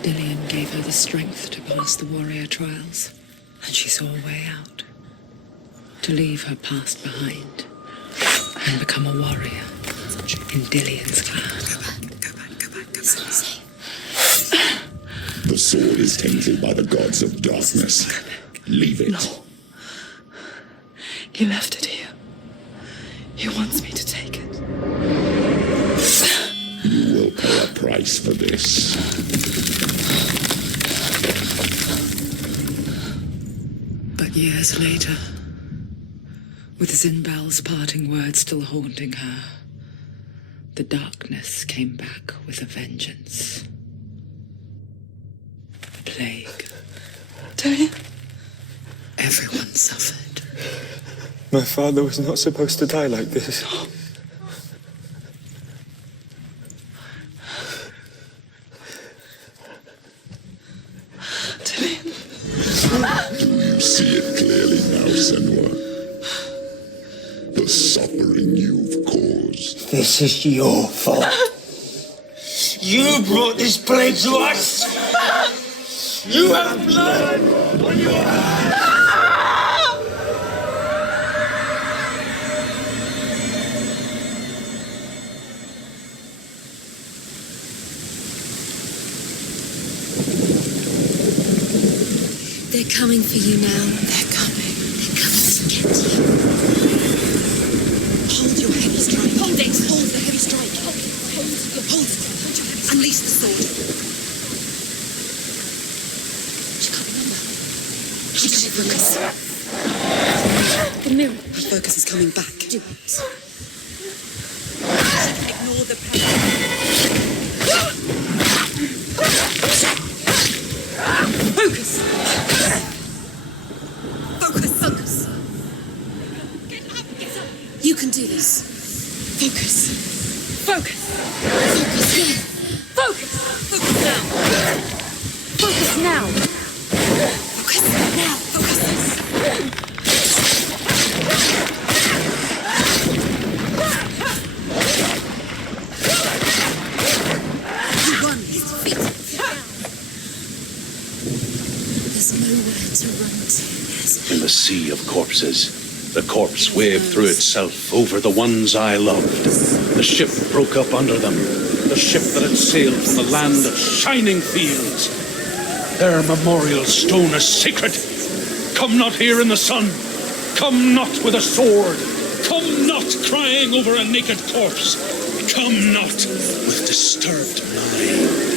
Dillion gave her the strength to pass the warrior trials, and she saw a way out. To leave her past behind and become a warrior in Dillion's clan. Go back. It's not safe. The sword is tainted by the gods of darkness. Leave it. No. He left it here. He wants me to take it. You will pay a price for this. But years later, with Zinbel's parting words still haunting her, the darkness came back with a vengeance. A plague. Dillion? Everyone suffered. My father was not supposed to die like this. Do you see it clearly now, Senua? The suffering you've caused. This is your fault. You brought this plague to us. You have blood on your hands. They're coming for you now. They're coming. They're coming to get you. Hold your heavy strike. Hold it. Hold the heavy strike. Hold it. Unleash the sword. She can't remember. She did it for us. The mirror. Her focus is coming back. Do it. Ignore the Focus! Focus! Get up! You can do this. Focus. Focus! Focus! Focus now! Focus now! Focus now! Focus! He won. He's defeated. There's nowhere to run to. In the sea of corpses, the corpse waved through itself over the ones I loved. The ship broke up under them, the ship that had sailed from the land of shining fields. Their memorial stone is sacred. Come not here in the sun. Come not with a sword. Come not crying over a naked corpse. Come not with disturbed mind.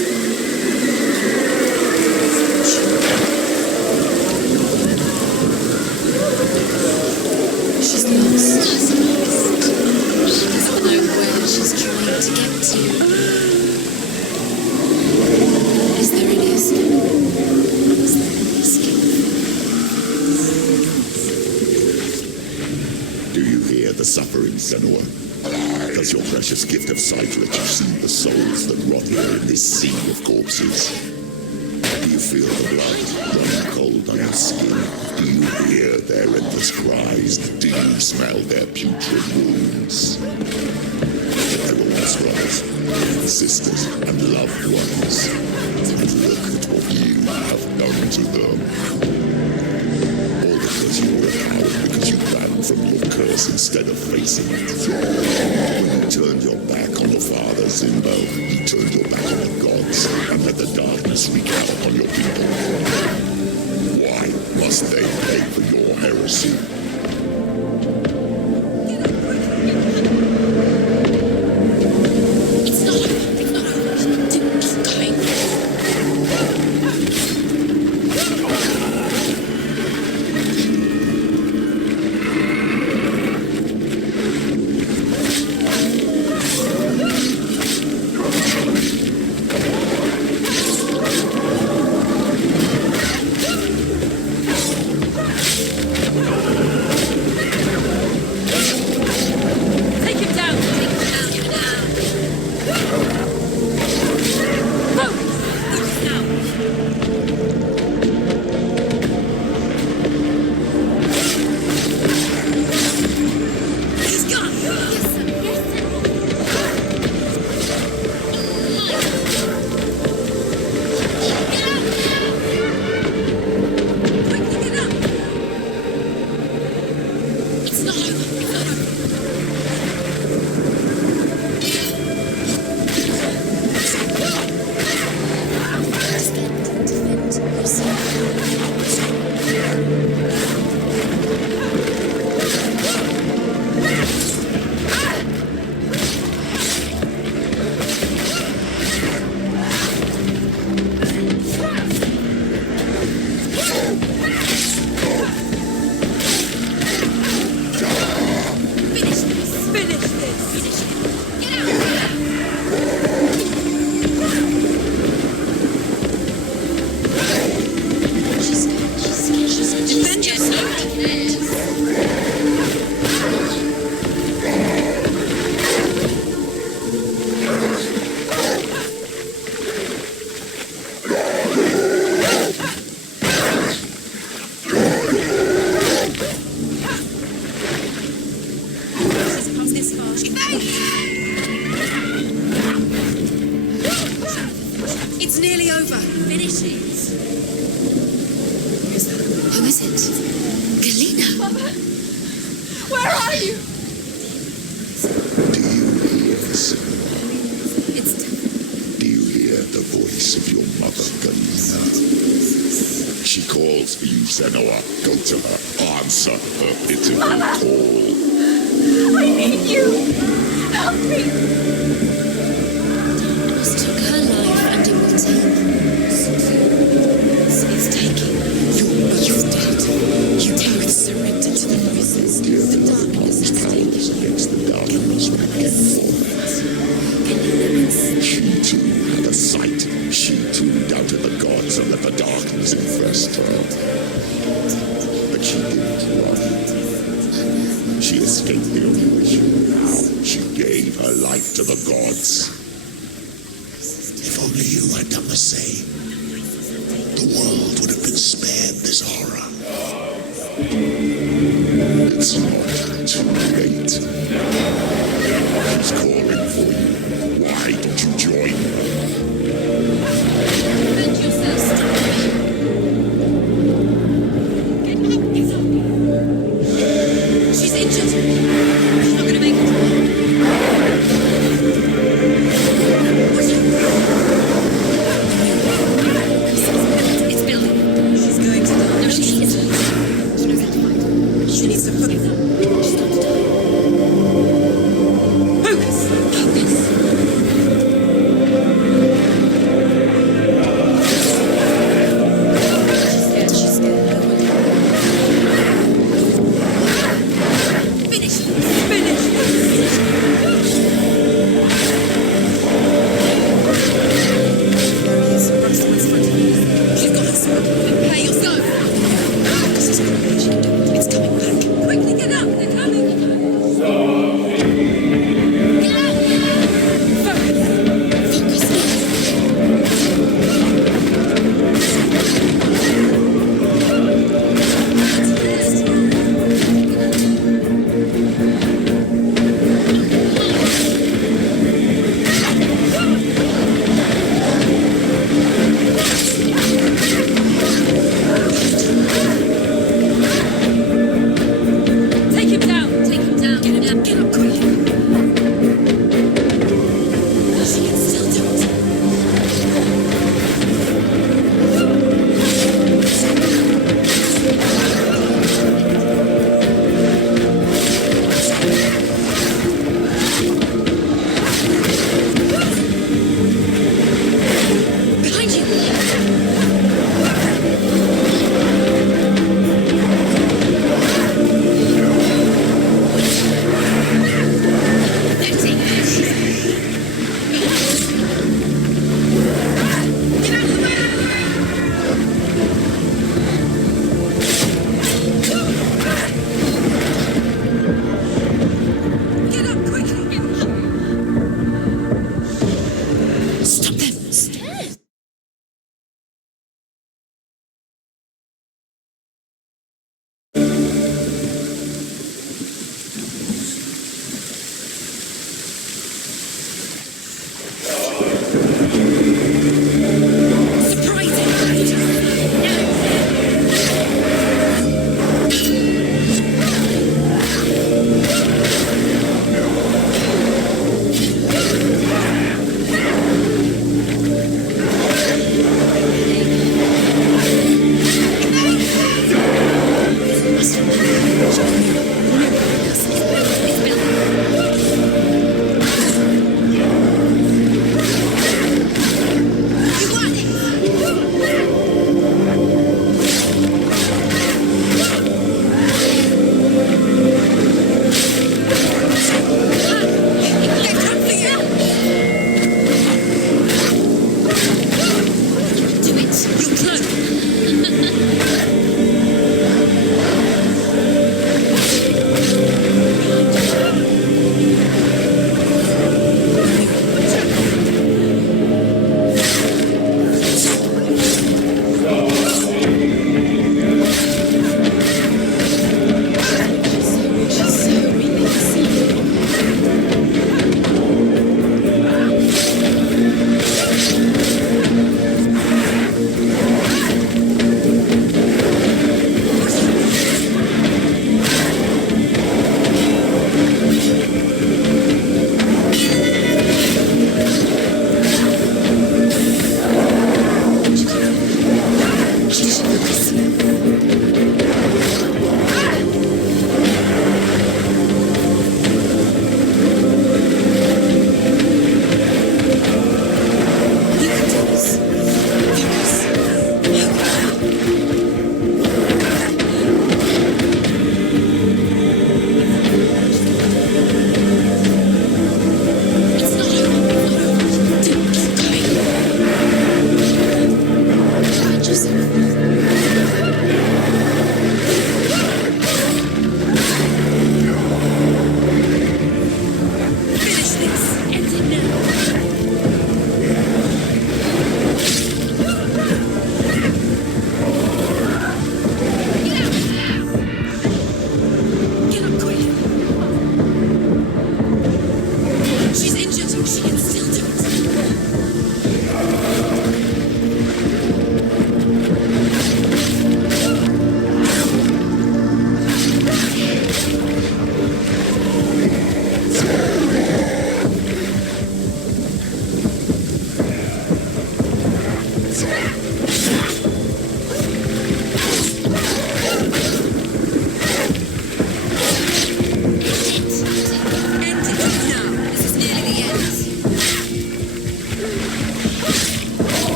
She's lost. She's lost. She doesn't know where she's trying to get to. Is there any escape? Is there any escape? Do you hear the suffering, Senua? Does your precious gift of sight let you see the souls that rot here in this sea of corpses? Do you feel the blood running cold on your skin? Do you hear their endless cries? Do you smell their putrid wounds? They were once brothers, sisters, and loved ones. And look at what you have done to them. All because you were a coward, because you ran from your curse instead of facing it. When you turned your back on your father, Zimbo, you turned your back on the gods and let the darkness wreak havoc on your people. Why must they pay for your heresy? It's not over. It's not over. Keep going. Take him down! Take him down! Focus! Focus now! He's gone. Yes, sir. Yes, sir. Quickly get up! It's not over. It's not over. Defend yourself. Finish this. Finish this! Finish it. Get out. She's defend yourself. She's come this far. It's nearly over. Finish it. Who is it? Galena. Where are you? Do you hear this? It's Do you hear the voice of your mother, Galena? She calls for you, Senua. Go to her. Answer her pitiful call. I need you! Help me! Darkness took her life and it will take it's taking you're dead. You both surrendered to the voices. Dear The darkness God's has taken powers against the darkness again for She too had a sight. She too doubted the gods and let the darkness infest her. But she didn't run. She escaped the only way she knew how. She gave her life fight to the gods. If only you had done the same, the world would have been spared this horror. It's not too late. She's calling for you. Why don't you join her? Defend yourself, Get up, She's injured. She's not gonna make it. It's building. She's going to die. No, she isn't. She knows how to fight. She needs to focus. She's got to die. Focus! Focus! She's scared. Finish! Finish! There he is. Roxanne's front of you. She's got her sword. Prepare yourself. Focus is coming. She can do it. It's coming back. Quickly get up. They're coming. Get up. Focus. Focus.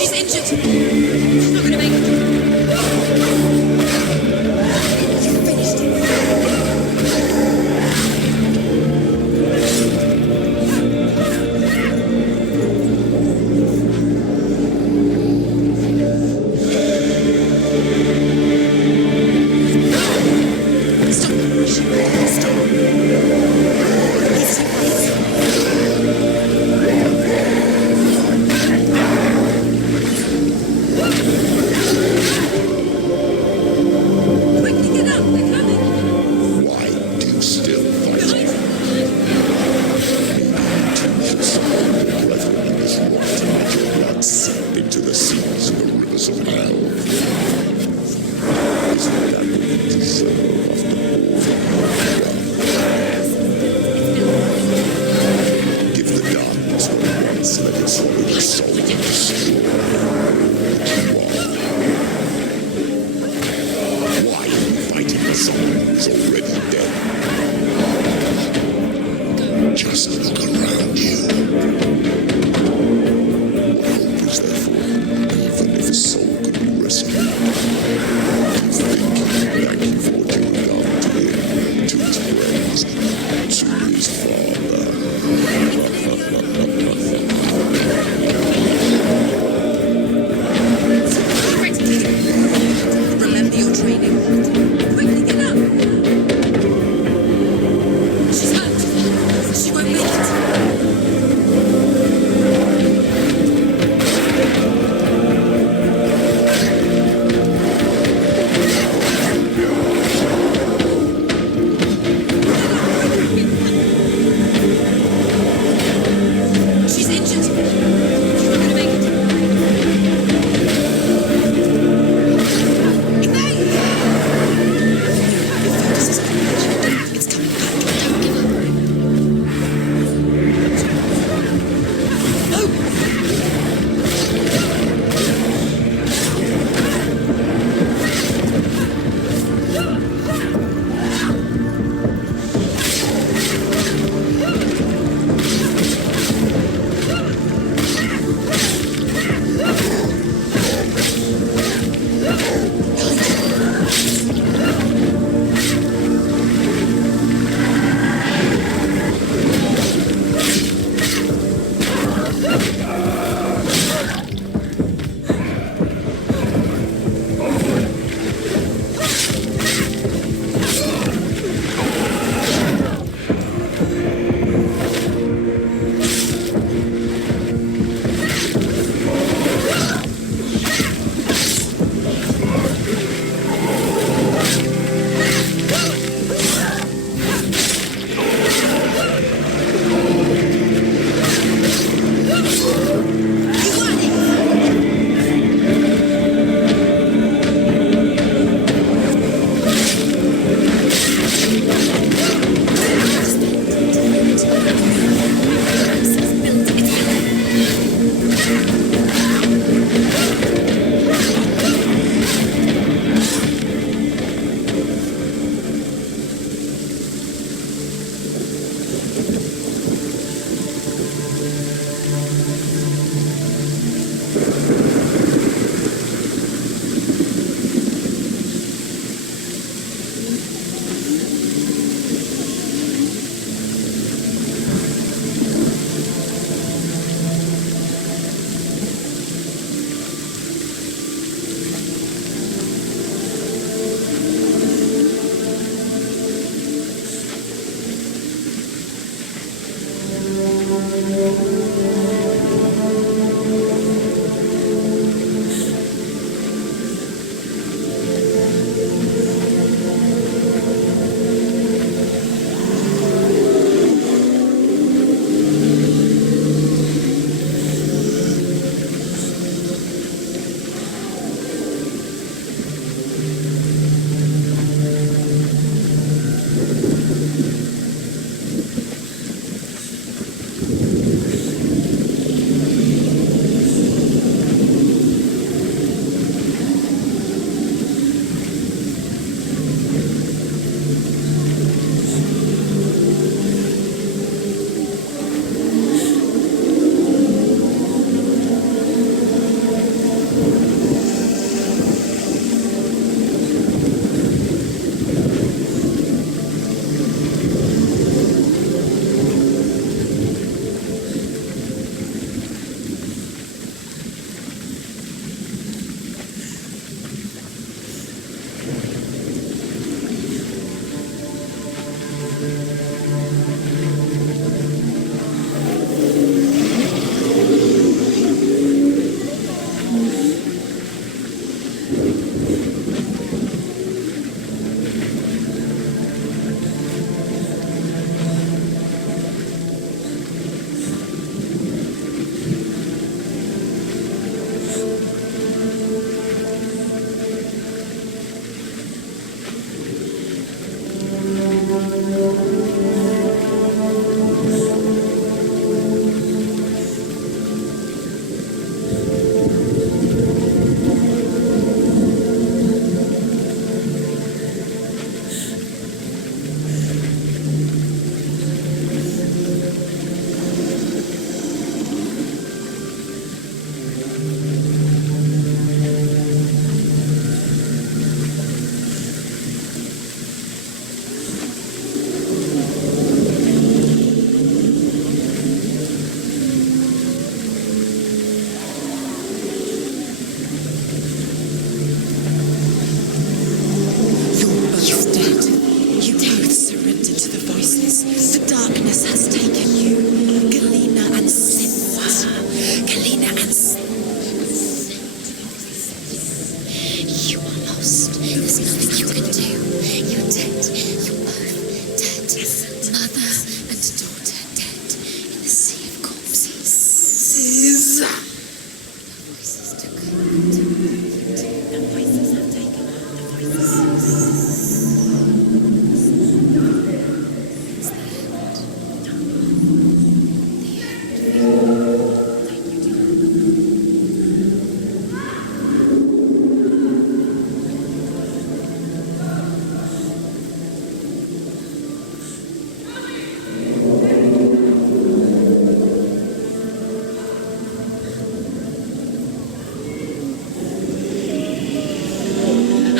She's injured. She's not going to make it. You finished it.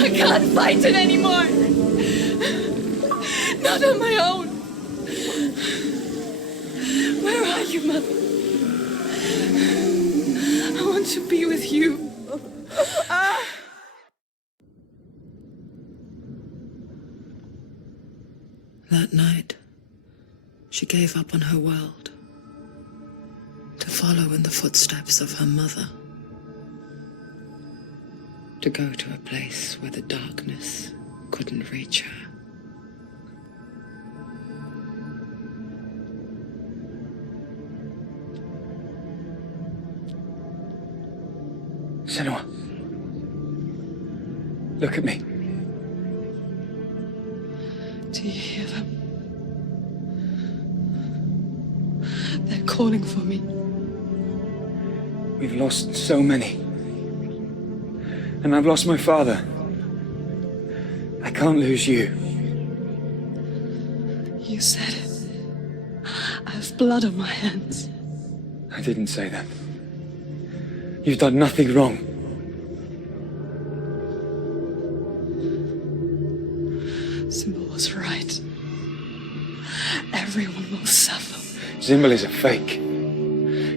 I can't fight it anymore. Not on my own. Where are you, Mother? I want to be with you. That night, she gave up on her world to follow in the footsteps of her mother, to go to a place where the darkness couldn't reach her. Senua. Look at me. Do you hear them? They're calling for me. We've lost so many. And I've lost my father. I can't lose you. You said it. I have blood on my hands. I didn't say that. You've done nothing wrong. Symbol was right. Everyone will suffer. Zimbel is a fake.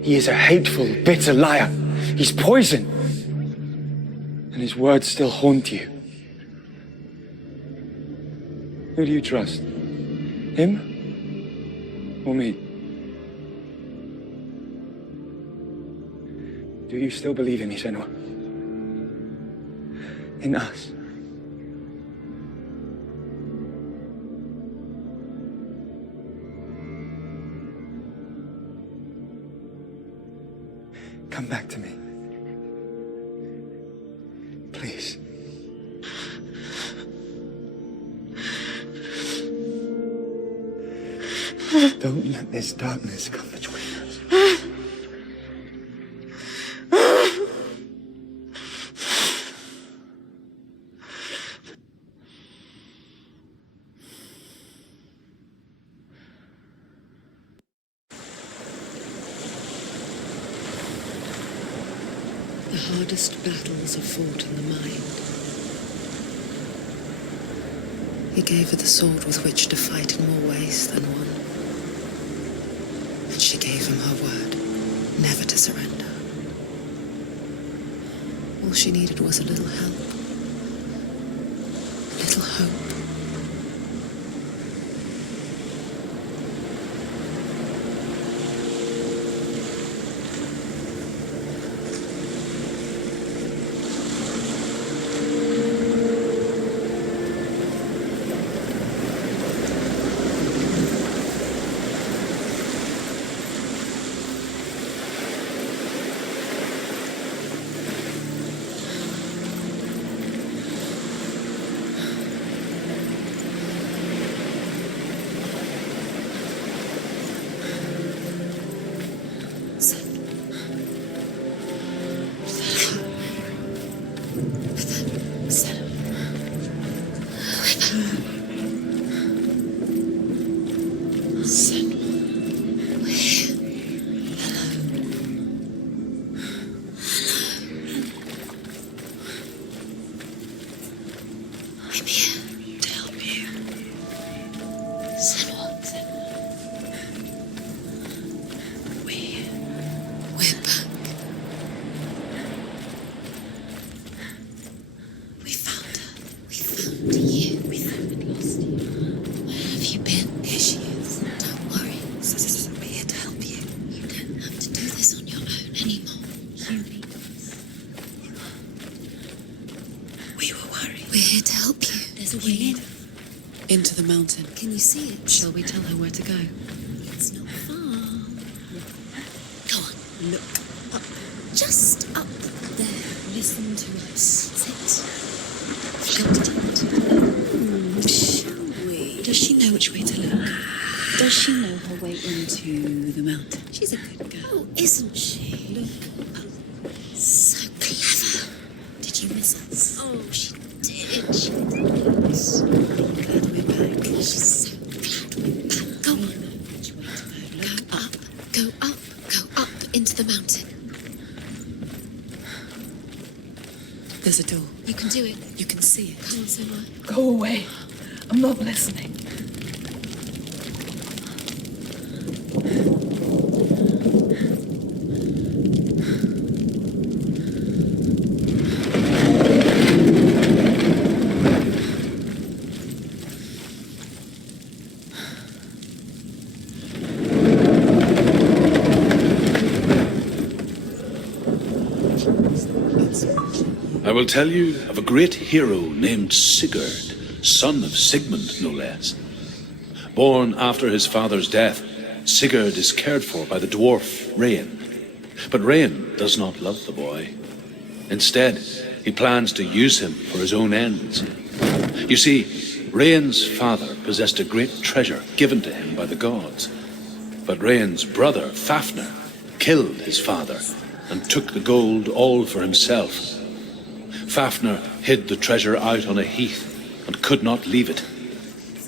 He is a hateful, bitter liar. He's poison. And his words still haunt you. Who do you trust? Him? Or me? Do you still believe in me, Senua? In us? Come back to me. Please. Don't let this darkness come between us. The hardest battles are fought in the mind. He gave her the sword with which to fight in more ways than one. And she gave him her word, never to surrender. All she needed was a little help, a little hope. I'm here to help you. Senua. We're back. We found her. We found you. We thought we'd lost you. Where have you been? Here she is. Don't worry. We're here to help you. You don't have to do this on your own anymore. You need us. We were worried. We're here to help you. There's a way in. Into the mountain. Can you see it? Shall we tell her where to go? It's not far. Go on, look up. Just up there. Listen to us. Sit. Felt it. Does she know her way into the mountain? She's a good girl, isn't she? Look. So clever. Did you miss us? Oh, she did. She did. Glad we're back. She's so glad we're back. Go on. Which way to go? Look up. Go up into the mountain. There's a door. You can do it. You can see it. Come on, Senua. Go away. I'm not listening. I will tell you of a great hero named Sigurd, son of Sigmund, no less. Born after his father's death, Sigurd is cared for by the dwarf Rain. But Rain does not love the boy. Instead, he plans to use him for his own ends. You see, Rain's father possessed a great treasure given to him by the gods. But Rain's brother, Fafnir, killed his father and took the gold all for himself. Fafnir hid the treasure out on a heath and could not leave it.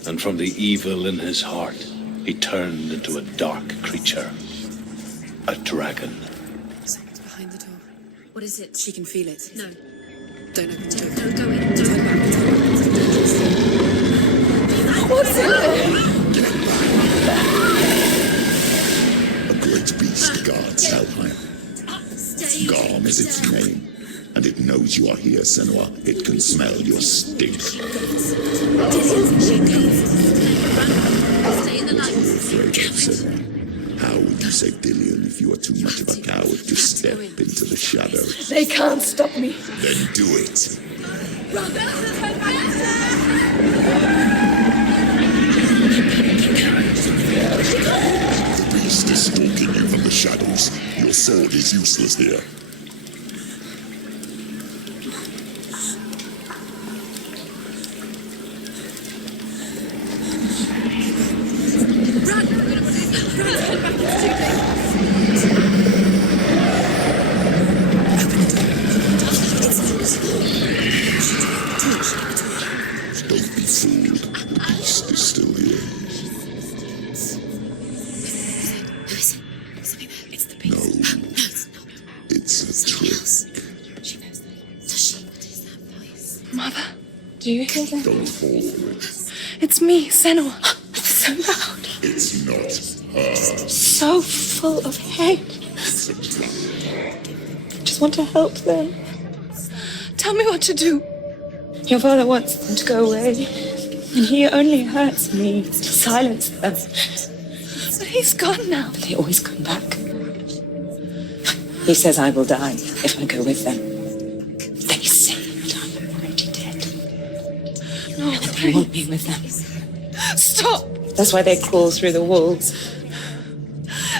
And from the evil in his heart, he turned into a dark creature. A dragon. Someone's behind the door. What is it? She can feel it. No. Don't open the door. Don't go in. Don't go in. What's in there? A great beast guards Helheim. Garm is its name, and it knows you are here, Senua. It can smell your stink. Stay in the light. You're afraid of Senua. How would you say Dillion if you are too much of a coward to step into the shadows? They can't stop me. Then do it. The beast is stalking you from the shadows. Your sword is useless here. Don't be fooled. The beast is still here. Who is it? Something there. It's the beast. No. No, it's not. It's a trick. She knows that. Does she? What is that voice? Mother, do you hear that? Don't fall for it. It's me, Senua. It's so loud. It's not her. So full of hate. It's a trap. I just want to help them. Tell me what to do. Your father wants them to go away, and he only hurts me to silence them. But he's gone now. But they always come back. He says I will die if I go with them. They say that I'm already dead. No, they want me with them. Stop! That's why they crawl through the walls.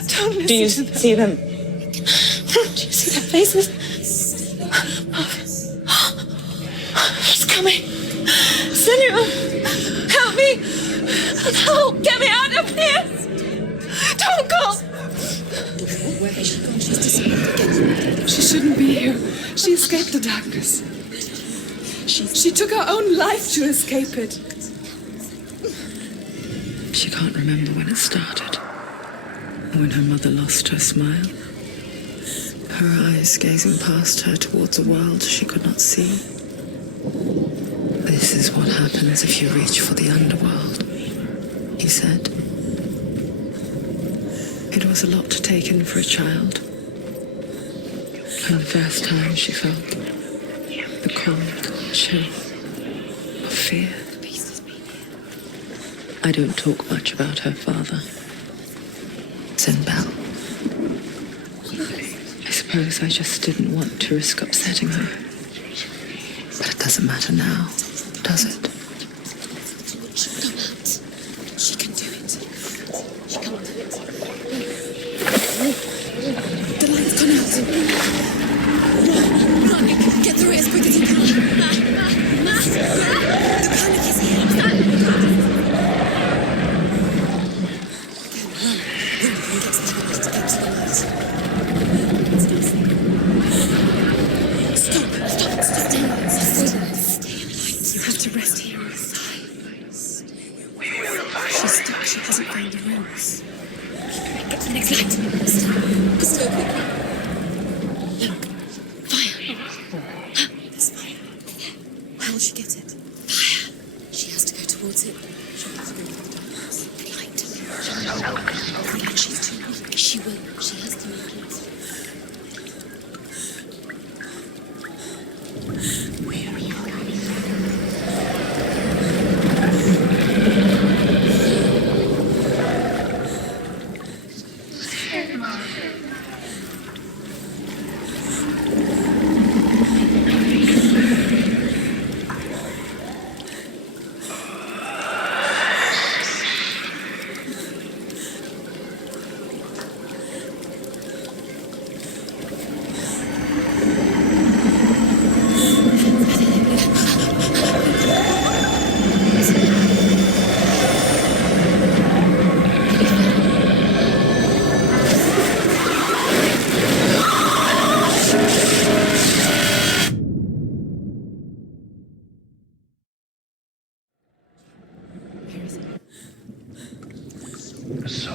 Don't listen. Do you see them? Do you see their faces? He's coming. Senua, help me. Help, get me out of here. Don't go. Where has she gone? She's disappeared. She shouldn't be here. She escaped the darkness. She took her own life to escape it. She can't remember when it started. When her mother lost her smile. Her eyes gazing past her towards a world she could not see. This is what happens if you reach for the underworld, he said. It was a lot to take in for a child. And the first time she felt the cold chill of fear. I don't talk much about her father. Zenbel. I suppose I just didn't want to risk upsetting her. But it doesn't matter now, does it? She can do it. She can't do it. The light's gone out. Run! Get through it as quick as you can. The panic is here. Stay in the light. You have to rest here. She's stuck. She hasn't found the rooms. Get to the next light. Still quickly. Look. Fire. There's fire. How will she get it? Fire. She has to go towards it. She'll have to go towards the light. The light. She's too weak. She will. She has to make it. Where are you going? So.